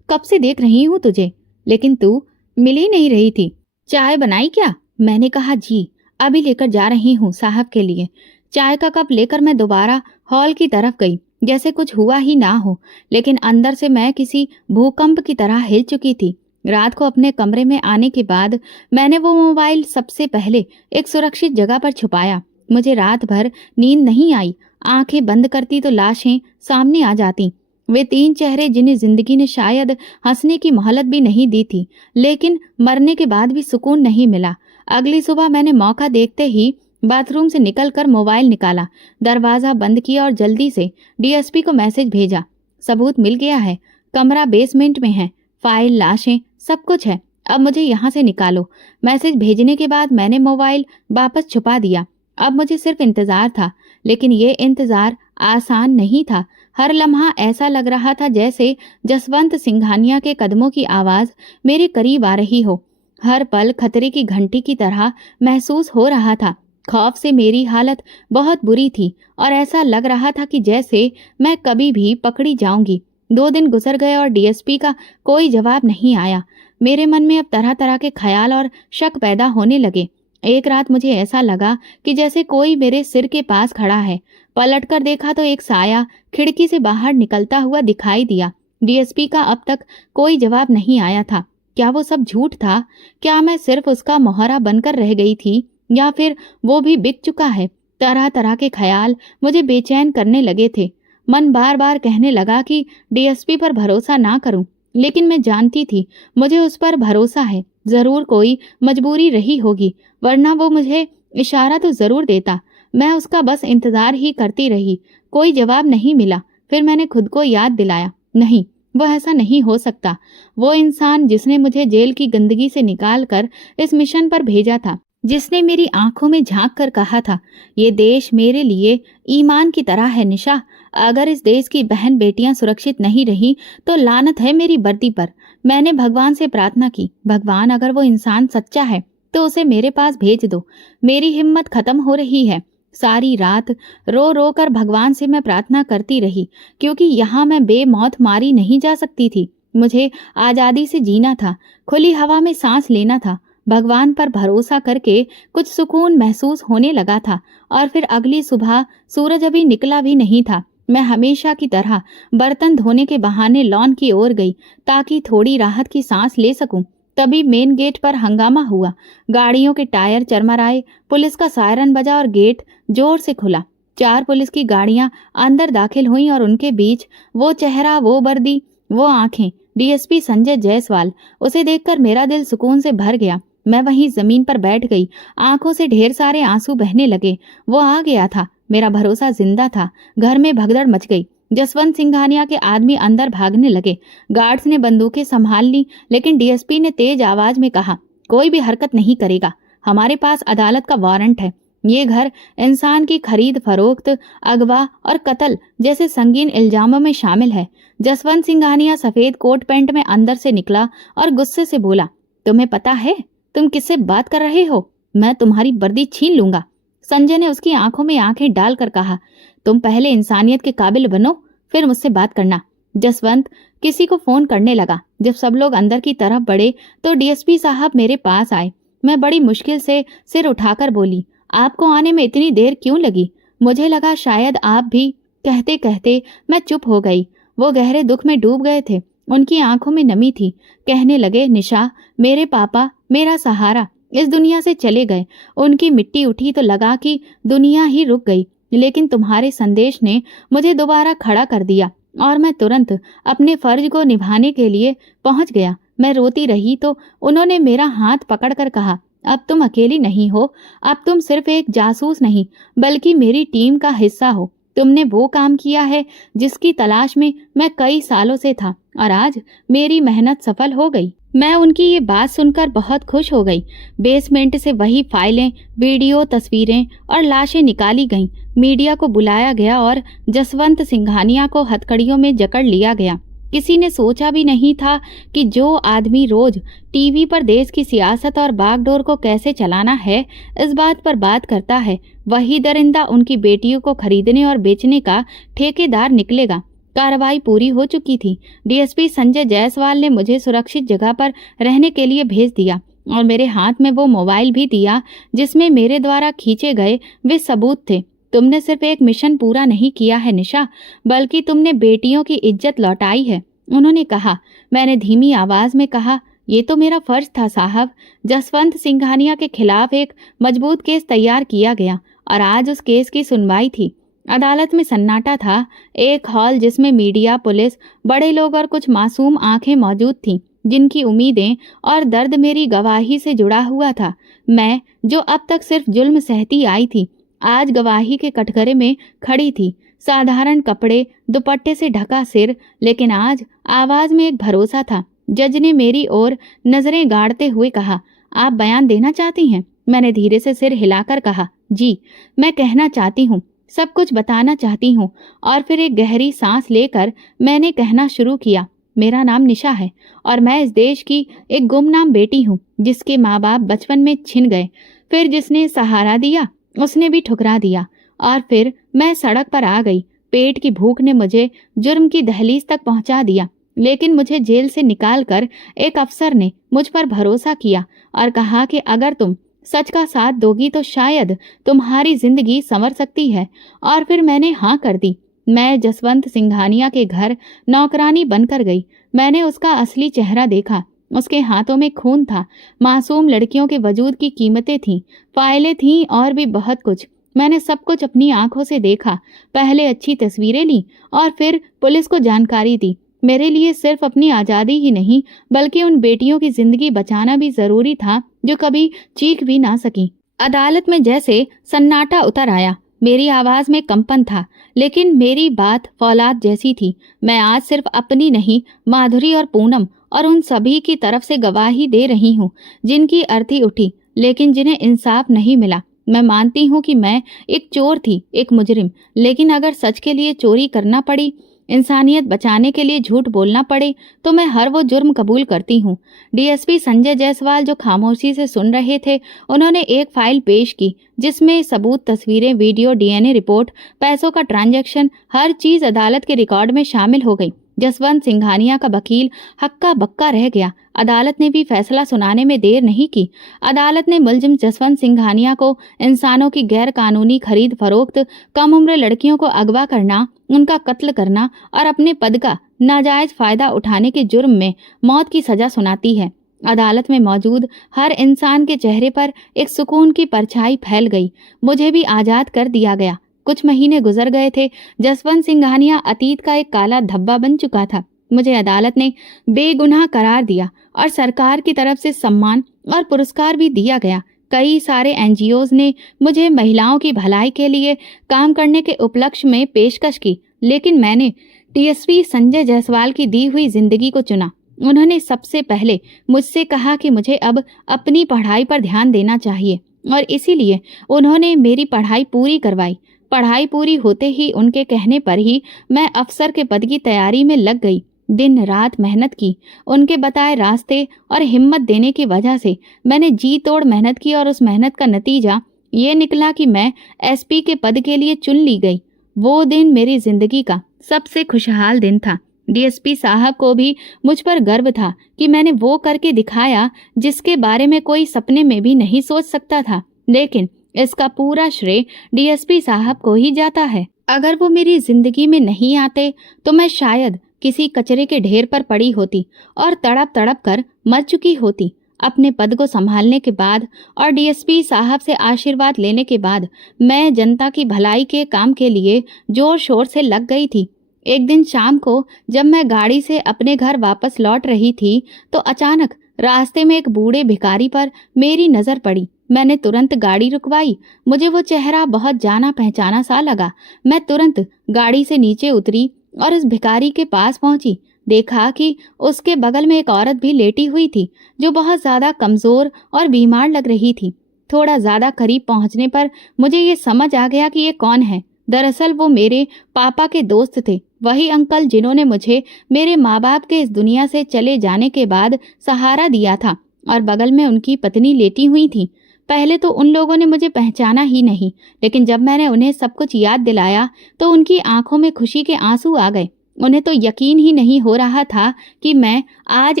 कब से देख रही हूँ तुझे, लेकिन तू मिल ही नहीं रही थी। चाय बनाई क्या? मैंने कहा, जी अभी लेकर जा रही हूँ साहब के लिए। चाय का कप लेकर मैं दोबारा हॉल की तरफ गई, जैसे कुछ हुआ ही ना हो, लेकिन अंदर से मैं किसी भूकंप की तरह हिल चुकी थी। रात को अपने कमरे में आने के बाद मैंने वो मोबाइल सबसे पहले एक सुरक्षित जगह पर छुपाया। मुझे रात भर नींद नहीं आई। आंखें बंद करती तो लाशें सामने आ जाती। वे 3 चेहरे जिन्हें जिंदगी ने शायद हंसने की मोहलत भी नहीं दी थी, लेकिन मरने के बाद भी सुकून नहीं मिला। अगली सुबह मैंने मौका देखते ही बाथरूम से निकलकर मोबाइल निकाला, दरवाजा बंद किया और जल्दी से डीएसपी को मैसेज भेजा। सबूत मिल गया है, कमरा बेसमेंट में है, फाइल, लाशें, सब कुछ है। अब मुझे यहाँ से निकालो। मैसेज भेजने के बाद मैंने मोबाइल वापस छुपा दिया। अब मुझे सिर्फ इंतजार था, लेकिन ये इंतजार आसान नहीं था। हर लम्हा ऐसा लग रहा था जैसे जसवंत सिंघानिया के कदमों की आवाज मेरे करीब आ रही हो। हर पल खतरे की घंटी की तरह महसूस हो रहा था। खौफ से मेरी हालत बहुत बुरी थी और ऐसा लग रहा था कि जैसे मैं कभी भी पकड़ी जाऊंगी। 2 दिन गुजर गए और डीएसपी का कोई जवाब नहीं आया। मेरे मन में अब तरह तरह के ख्याल और शक पैदा होने लगे। एक रात मुझे ऐसा लगा कि जैसे कोई मेरे सिर के पास खड़ा है। पलटकर देखा तो एक साया खिड़की से बाहर निकलता हुआ दिखाई दिया। डीएसपी का अब तक कोई जवाब नहीं आया था। क्या वो सब झूठ था? क्या मैं सिर्फ उसका मोहरा बनकर रह गई थी, या फिर वो भी बिक चुका है? तरह तरह के ख्याल मुझे बेचैन करने लगे थे। मन बार बार कहने लगा कि डीएसपी पर भरोसा ना करूं, लेकिन मैं जानती थी मुझे उस पर भरोसा है। जरूर कोई मजबूरी रही होगी, वरना वो मुझे इशारा तो जरूर देता। मैं उसका बस इंतजार ही करती रही। कोई जवाब नहीं मिला। फिर मैंने खुद को याद दिलाया, नहीं, वो ऐसा नहीं हो सकता। वो इंसान जिसने मुझे जेल की गंदगी से निकाल कर इस मिशन पर भेजा था, जिसने मेरी आंखों में झांक कर कहा था, ये देश मेरे लिए ईमान की तरह है निशा। अगर इस देश की बहन बेटियां सुरक्षित नहीं रही तो लानत है मेरी वर्दी पर। मैंने भगवान से प्रार्थना की, भगवान अगर वो इंसान सच्चा है तो उसे मेरे पास भेज दो। मेरी हिम्मत खत्म हो रही है। सारी रात रो रो कर भगवान से मैं प्रार्थना करती रही, क्योंकि यहाँ मैं बेमौत मारी नहीं जा सकती थी। मुझे आजादी से जीना था, खुली हवा में सांस लेना था। भगवान पर भरोसा करके कुछ सुकून महसूस होने लगा था। और फिर अगली सुबह सूरज अभी निकला भी नहीं था। मैं हमेशा की तरह बर्तन धोने के बहाने लॉन की ओर गई, ताकि थोड़ी राहत की सांस ले सकूं। तभी मेन गेट पर हंगामा हुआ। गाड़ियों के टायर चरमराए, पुलिस का सायरन बजा और गेट जोर से खुला। 4 पुलिस की गाड़ियां अंदर दाखिल हुईं और उनके बीच वो चेहरा, वो वर्दी, वो आंखें, डीएसपी संजय जायसवाल। उसे देखकर मेरा दिल सुकून से भर गया। मैं वहीं जमीन पर बैठ गई। आंखों से ढेर सारे आंसू बहने लगे। वो आ गया था। मेरा भरोसा जिंदा था। घर में भगदड़ मच गई। जसवंत सिंघानिया के आदमी अंदर भागने लगे। गार्ड्स ने बंदूकें संभाल ली, लेकिन डीएसपी ने तेज आवाज में कहा, कोई भी हरकत नहीं करेगा। हमारे पास अदालत का वारंट है। ये घर इंसान की खरीद फरोख्त, अगवा और कत्ल जैसे संगीन इल्जामों में शामिल है। जसवंत सिंघानिया सफेद कोट पैंट में अंदर से निकला और गुस्से से बोला, तुम्हें पता है तुम किससे बात कर रहे हो? मैं तुम्हारी वर्दी छीन लूंगा। संजय ने उसकी आंखों में आंखें डालकर कहा, तुम पहले इंसानियत के काबिल बनो, फिर मुझसे बात करना। जसवंत किसी को फोन करने लगा। जब सब लोग अंदर की तरफ बढ़े तो डीएसपी साहब मेरे पास आए। मैं बड़ी मुश्किल से सिर उठाकर बोली, आपको आने में इतनी देर क्यों लगी? मुझे लगा शायद आप भी। कहते कहते मैं चुप हो गई। वो गहरे दुख में डूब गए थे। उनकी आंखों में नमी थी। कहने लगे, निशा, मेरे पापा मेरा सहारा इस दुनिया से चले गए। उनकी मिट्टी उठी तो लगा कि दुनिया ही रुक गई, लेकिन तुम्हारे संदेश ने मुझे दोबारा खड़ा कर दिया और मैं तुरंत अपने फर्ज को निभाने के लिए पहुंच गया। मैं रोती रही तो उन्होंने मेरा हाथ पकड़कर कहा, अब तुम अकेली नहीं हो। अब तुम सिर्फ एक जासूस नहीं, बल्कि मेरी टीम का हिस्सा हो। तुमने वो काम किया है जिसकी तलाश में मैं कई सालों से था, और आज मेरी मेहनत सफल हो गई। मैं उनकी ये बात सुनकर बहुत खुश हो गई। बेसमेंट से वही फाइलें, वीडियो, तस्वीरें और लाशें निकाली गईं। मीडिया को बुलाया गया और जसवंत सिंघानिया को हथकड़ियों में जकड़ लिया गया। किसी ने सोचा भी नहीं था कि जो आदमी रोज टीवी पर देश की सियासत और बागडोर को कैसे चलाना है, इस बात पर बात करता है, वही दरिंदा उनकी बेटियों को खरीदने और बेचने का ठेकेदार निकलेगा। कार्रवाई पूरी हो चुकी थी। डीएसपी संजय जायसवाल ने मुझे सुरक्षित जगह पर रहने के लिए भेज दिया और मेरे हाथ में वो मोबाइल भी दिया जिसमें मेरे द्वारा खींचे गए वे सबूत थे। तुमने सिर्फ एक मिशन पूरा नहीं किया है निशा, बल्कि तुमने बेटियों की इज्जत लौटाई है, उन्होंने कहा। मैंने धीमी आवाज में कहा, ये तो मेरा फर्ज था साहब। जसवंत सिंघानिया के खिलाफ एक मजबूत केस तैयार किया गया और आज उस केस की सुनवाई थी। अदालत में सन्नाटा था। एक हॉल जिसमें मीडिया, पुलिस, बड़े लोग और कुछ मासूम आंखें मौजूद थीं, जिनकी उम्मीदें और दर्द मेरी गवाही से जुड़ा हुआ था। मैं, जो अब तक सिर्फ जुल्म सहती आई थी, आज गवाही के कटघरे में खड़ी थी। साधारण कपड़े, दुपट्टे से ढका सिर, लेकिन आज आवाज में एक भरोसा था। जज ने मेरी ओर नजरें गाड़ते हुए कहा, आप बयान देना चाहती हैं? मैंने धीरे से सिर हिलाकर कहा, जी, मैं कहना चाहती हूँ, सब कुछ बताना चाहती हूँ। और फिर एक गहरी सांस लेकर मैंने कहना शुरू किया, मेरा नाम निशा है और मैं इस देश की एक गुमनाम बेटी हूँ, जिसके माँ बाप बचपन में छिन गए। फिर जिसने सहारा दिया उसने भी ठुकरा दिया, और फिर मैं सड़क पर आ गई। पेट की भूख ने मुझे जुर्म की दहलीज तक पहुंचा दिया, लेकिन मुझे जेल से निकालकर एक अफसर ने मुझ पर भरोसा किया और कहा कि अगर तुम सच का साथ दोगी तो शायद तुम्हारी जिंदगी संवर सकती है। और फिर मैंने हाँ कर दी। मैं जसवंत सिंघानिया के घर नौकरानी बनकर गई। मैंने उसका असली चेहरा देखा। उसके हाथों में खून था, मासूम लड़कियों के वजूद की कीमतें थीं, फाइलें थीं और भी बहुत कुछ। मैंने सब कुछ अपनी आंखों से देखा। पहले अच्छी तस्वीरें ली और फिर पुलिस को जानकारी दी। मेरे लिए सिर्फ अपनी आज़ादी ही नहीं, बल्कि उन बेटियों की जिंदगी बचाना भी जरूरी था जो कभी चीख भी ना सकी। अदालत में जैसे सन्नाटा उतर आया। मेरी आवाज में कंपन था, लेकिन मेरी बात फौलाद जैसी थी। मैं आज सिर्फ अपनी नहीं, माधुरी और पूनम और उन सभी की तरफ से गवाही दे रही हूँ जिनकी अर्थी उठी, लेकिन जिन्हें इंसाफ नहीं मिला। मैं मानती हूँ कि मैं एक चोर थी, एक मुजरिम, लेकिन अगर सच के लिए चोरी करना पड़ी, इंसानियत बचाने के लिए झूठ बोलना पड़े, तो मैं हर वो जुर्म कबूल करती हूँ। डीएसपी संजय जायसवाल जो खामोशी से सुन रहे थे, उन्होंने एक फाइल पेश की जिसमें सबूत, तस्वीरें, वीडियो, डीएनए रिपोर्ट, पैसों का ट्रांजैक्शन, हर चीज अदालत के रिकॉर्ड में शामिल हो गई। जसवंत सिंघानिया का वकील हक्का बक्का रह गया। अदालत ने भी फैसला सुनाने में देर नहीं की। अदालत ने मुलजिम जसवंत सिंघानिया को इंसानों की गैर कानूनी खरीद फरोख्त, कम उम्र लड़कियों को अगवा करना, उनका कत्ल करना और अपने पद का नाजायज फायदा उठाने के जुर्म में मौत की सजा सुनाती है। अदालत में मौजूद हर इंसान के चेहरे पर एक सुकून की परछाई फैल गई। मुझे भी आजाद कर दिया गया। कुछ महीने गुजर गए थे। जसवंत सिंघानिया अतीत का एक काला धब्बा बन चुका था। मुझे अदालत ने बेगुनाह करार दिया और सरकार की तरफ से सम्मान और पुरस्कार भी दिया गया। कई सारे एनजीओज ने मुझे महिलाओं की भलाई के लिए काम करने के उपलक्ष्य में पेशकश की, लेकिन मैंने डीएसपी संजय जायसवाल की दी हुई जिंदगी को चुना। उन्होंने सबसे पहले मुझसे कहा कि मुझे अब अपनी पढ़ाई पर ध्यान देना चाहिए, और इसीलिए उन्होंने मेरी पढ़ाई पूरी करवाई। पढ़ाई पूरी होते ही उनके कहने पर ही मैं अफसर के पद की तैयारी में लग गई। दिन रात मेहनत की। उनके बताए रास्ते और हिम्मत देने की वजह से मैंने जी तोड़ मेहनत की, और उस मेहनत का नतीजा ये निकला कि मैं एसपी के पद के लिए चुन ली गई। वो दिन मेरी जिंदगी का सबसे खुशहाल दिन था। डीएसपी साहब को भी मुझ पर गर्व था कि मैंने वो करके दिखाया जिसके बारे में कोई सपने में भी नहीं सोच सकता था। लेकिन इसका पूरा श्रेय डीएसपी साहब को ही जाता है। अगर वो मेरी जिंदगी में नहीं आते तो मैं शायद किसी कचरे के ढेर पर पड़ी होती और तड़प तड़प कर मर चुकी होती। अपने पद को संभालने के बाद और डीएसपी साहब से आशीर्वाद लेने के बाद मैं जनता की भलाई के काम के लिए जोर शोर से लग गई थी। एक दिन शाम को जब मैं गाड़ी से अपने घर वापस लौट रही थी तो अचानक रास्ते में एक बूढ़े भिखारी पर मेरी नजर पड़ी। मैंने तुरंत गाड़ी रुकवाई। मुझे वो चेहरा बहुत जाना पहचाना सा लगा। मैं तुरंत गाड़ी से नीचे उतरी और उस भिखारी के पास पहुंची। देखा कि उसके बगल में एक औरत भी लेटी हुई थी जो बहुत ज्यादा कमजोर और बीमार लग रही थी। थोड़ा ज्यादा करीब पहुंचने पर मुझे ये समझ आ गया कि ये कौन है। दरअसल वो मेरे पापा के दोस्त थे, वही अंकल जिन्होंने मुझे मेरे माँ बाप के इस दुनिया से चले जाने के बाद सहारा दिया था, और बगल में उनकी पत्नी लेटी हुई थी। पहले तो उन लोगों ने मुझे पहचाना ही नहीं, लेकिन जब मैंने उन्हें सब कुछ याद दिलाया तो उनकी आंखों में खुशी के आंसू आ गए। उन्हें तो यकीन ही नहीं हो रहा था कि मैं आज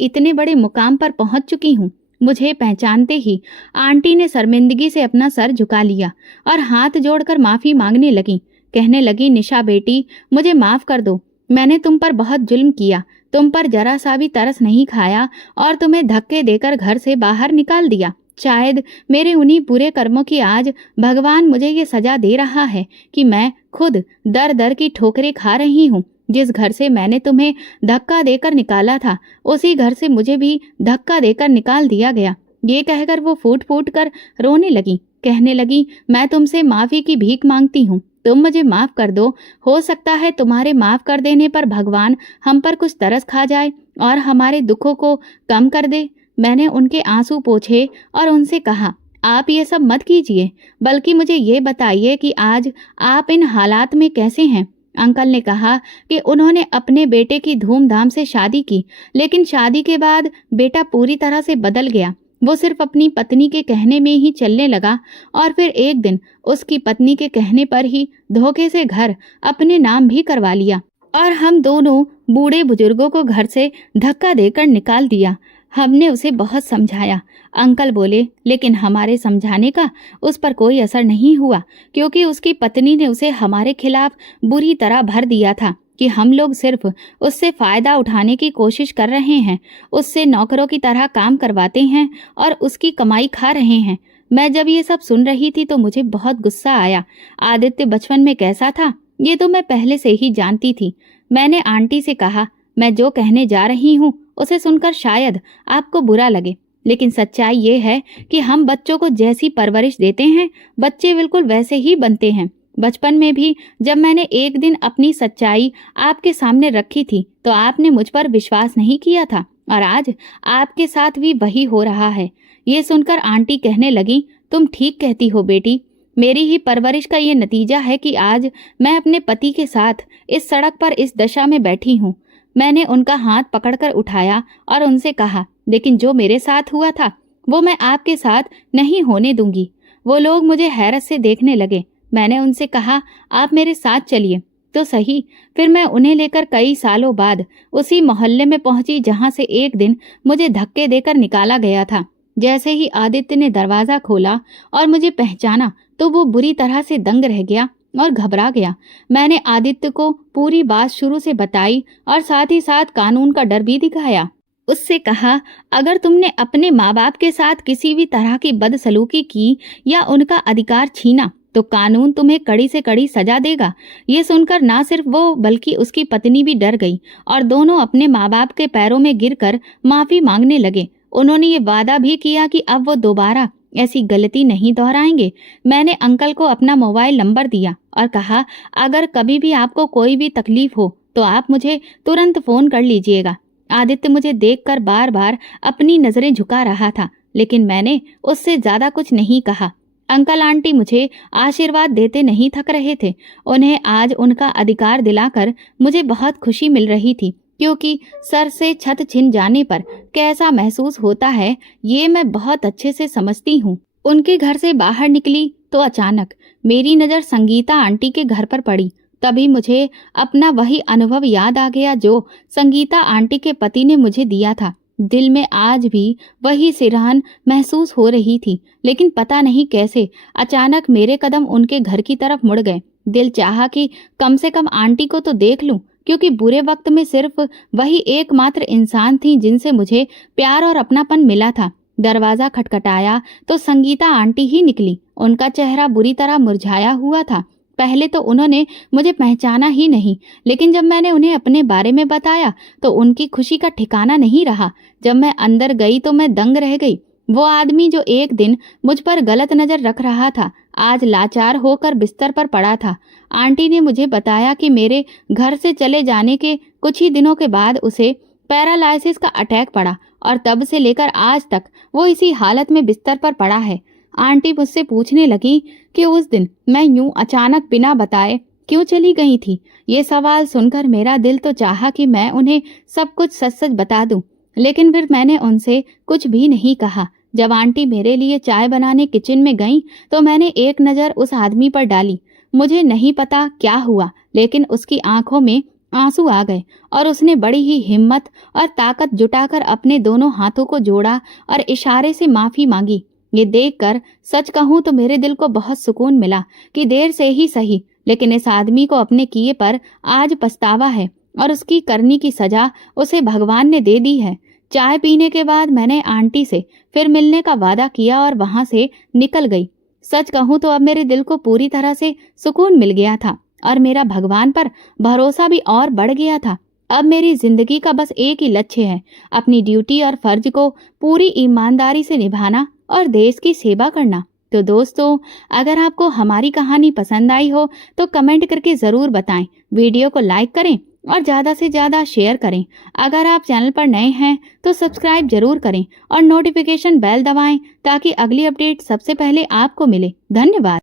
इतने बड़े मुकाम पर पहुंच चुकी हूँ। मुझे पहचानते ही आंटी ने शर्मिंदगी से अपना सर झुका लिया और हाथ जोड़कर माफी मांगने लगी। कहने लगी, निशा बेटी, मुझे माफ कर दो। मैंने तुम पर बहुत जुल्म किया, तुम पर जरा सा भी तरस नहीं खाया और तुम्हें धक्के देकर घर से बाहर निकाल दिया। शायद मेरे उन्हीं बुरे कर्मों की आज भगवान मुझे ये सजा दे रहा है कि मैं खुद दर दर की ठोकरें खा रही हूँ। जिस घर से मैंने तुम्हें धक्का देकर निकाला था, उसी घर से मुझे भी धक्का देकर निकाल दिया गया। ये कहकर वो फूट फूट कर रोने लगी। कहने लगी, मैं तुमसे माफी की भीख मांगती हूँ, तुम मुझे माफ कर दो। हो सकता है तुम्हारे माफ कर देने पर भगवान हम पर कुछ तरस खा जाए और हमारे दुखों को कम कर दे। मैंने उनके आंसू पोंछे और उनसे कहा, आप ये सब मत कीजिए, बल्कि मुझे ये बताइए कि आज आप इन हालात में कैसे हैं। अंकल ने कहा कि उन्होंने अपने बेटे की धूमधाम से शादी की, लेकिन शादी के बाद बेटा पूरी तरह से बदल गया। वो सिर्फ अपनी पत्नी के कहने में ही चलने लगा और फिर एक दिन उसकी पत्नी के कहने पर ही धोखे से घर अपने नाम भी करवा लिया और हम दोनों बूढ़े बुजुर्गों को घर से धक्का देकर निकाल दिया। हमने उसे बहुत समझाया। अंकल बोले, लेकिन हमारे समझाने का उस पर कोई असर नहीं हुआ, क्योंकि उसकी पत्नी ने उसे हमारे खिलाफ बुरी तरह भर दिया था कि हम लोग सिर्फ उससे फायदा उठाने की कोशिश कर रहे हैं, उससे नौकरों की तरह काम करवाते हैं और उसकी कमाई खा रहे हैं। मैं जब ये सब सुन रही थी तो मुझे बहुत गुस्सा आया। आदित्य बचपन में कैसा था ये तो मैं पहले से ही जानती थी। मैंने आंटी से कहा, मैं जो कहने जा रही हूँ उसे सुनकर शायद आपको बुरा लगे, लेकिन सच्चाई ये है कि हम बच्चों को जैसी परवरिश देते हैं, बच्चे बिल्कुल वैसे ही बनते हैं। बचपन में भी जब मैंने एक दिन अपनी सच्चाई आपके सामने रखी थी तो आपने मुझ पर विश्वास नहीं किया था, और आज आपके साथ भी वही हो रहा है। ये सुनकर आंटी कहने लगी, तुम ठीक कहती हो बेटी, मेरी ही परवरिश का ये नतीजा है कि आज मैं अपने पति के साथ इस सड़क पर इस दशा में बैठी हूँ। मैंने उनका हाथ पकड़कर उठाया और उनसे कहा, लेकिन जो मेरे साथ हुआ था वो मैं आपके साथ नहीं होने दूंगी। वो लोग मुझे हैरत से देखने लगे। मैंने उनसे कहा, आप मेरे साथ चलिए तो सही। फिर मैं उन्हें लेकर कई सालों बाद उसी मोहल्ले में पहुंची जहां से एक दिन मुझे धक्के देकर निकाला गया था। जैसे ही आदित्य ने दरवाजा खोला और मुझे पहचाना तो वो बुरी तरह से दंग रह गया और घबरा गया। मैंने आदित्य को पूरी बात शुरू से बताई और साथ ही साथ कानून का डर भी दिखाया। उससे कहा, अगर तुमने अपने माँ बाप के साथ किसी भी तरह की बदसलूकी की या उनका अधिकार छीना तो कानून तुम्हें कड़ी से कड़ी सजा देगा। ये सुनकर ना सिर्फ वो बल्कि उसकी पत्नी भी डर गई और दोनों अपने माँ बाप के पैरों में गिरकर माफी मांगने लगे। उन्होंने ये वादा भी किया कि अब वो दोबारा ऐसी गलती नहीं दोहराएंगे। मैंने अंकल को अपना मोबाइल नंबर दिया और कहा, अगर कभी भी आपको कोई भी तकलीफ हो तो आप मुझे तुरंत फोन कर लीजिएगा। आदित्य मुझे देखकर बार बार अपनी नजरें झुका रहा था, लेकिन मैंने उससे ज्यादा कुछ नहीं कहा। अंकल आंटी मुझे आशीर्वाद देते नहीं थक रहे थे। उन्हें आज उनका अधिकार दिलाकर मुझे बहुत खुशी मिल रही थी, क्योंकि सर से छत छिन जाने पर कैसा महसूस होता है ये मैं बहुत अच्छे से समझती हूँ। उनके घर से बाहर निकली तो अचानक मेरी नज़र संगीता आंटी के घर पर पड़ी। तभी मुझे अपना वही अनुभव याद आ गया जो संगीता आंटी के पति ने मुझे दिया था। दिल में आज भी वही सिरहन महसूस हो रही थी, लेकिन पता नहीं कैसे अचानक मेरे कदम उनके घर की तरफ मुड़ गए। दिल चाहा कि कम से कम आंटी को तो देख लूं, क्योंकि बुरे वक्त में सिर्फ वही एकमात्र इंसान थी जिनसे मुझे प्यार और अपनापन मिला था। दरवाजा खटखटाया तो संगीता आंटी ही निकली। उनका चेहरा बुरी तरह मुरझाया हुआ था। पहले तो उन्होंने मुझे पहचाना ही नहीं, लेकिन जब मैंने उन्हें अपने बारे में बताया तो उनकी खुशी का ठिकाना नहीं रहा। जब मैं अंदर गई तो मैं दंग रह गई। वो आदमी जो एक दिन मुझ पर गलत नजर रख रहा था, आज लाचार होकर बिस्तर पर पड़ा था। आंटी ने मुझे बताया कि मेरे घर से चले जाने के कुछ ही दिनों के बाद उसे पैरालाइसिस का अटैक पड़ा और तब से लेकर आज तक वो इसी हालत में बिस्तर पर पड़ा है। आंटी मुझसे पूछने लगी कि उस दिन मैं यूं अचानक बिना बताए क्यों चली गई थी। ये सवाल सुनकर मेरा दिल तो चाहा कि मैं उन्हें सब कुछ सच सच बता दूं, लेकिन फिर मैंने उनसे कुछ भी नहीं कहा। जब आंटी मेरे लिए चाय बनाने किचन में गईं तो मैंने एक नज़र उस आदमी पर डाली। मुझे नहीं पता क्या हुआ, लेकिन उसकी आंखों में आंसू आ गए और उसने बड़ी ही हिम्मत और ताकत जुटाकर अपने दोनों हाथों को जोड़ा और इशारे से माफी मांगी। ये देखकर सच कहूं तो मेरे दिल को बहुत सुकून मिला कि देर से ही सही, लेकिन इस आदमी को अपने किए पर आज पछतावा है और उसकी करनी की सजा उसे भगवान ने दे दी है। चाय पीने के बाद मैंने आंटी से फिर मिलने का वादा किया और वहां से निकल गई। सच कहूं तो अब मेरे दिल को पूरी तरह से सुकून मिल गया था और मेरा भगवान पर भरोसा भी और बढ़ गया था। अब मेरी जिंदगी का बस एक ही लक्ष्य है, अपनी ड्यूटी और फर्ज को पूरी ईमानदारी से निभाना और देश की सेवा करना। तो दोस्तों, अगर आपको हमारी कहानी पसंद आई हो तो कमेंट करके ज़रूर बताएं, वीडियो को लाइक करें और ज़्यादा से ज़्यादा शेयर करें। अगर आप चैनल पर नए हैं तो सब्सक्राइब जरूर करें और नोटिफिकेशन बेल दबाएं ताकि अगली अपडेट सबसे पहले आपको मिले। धन्यवाद।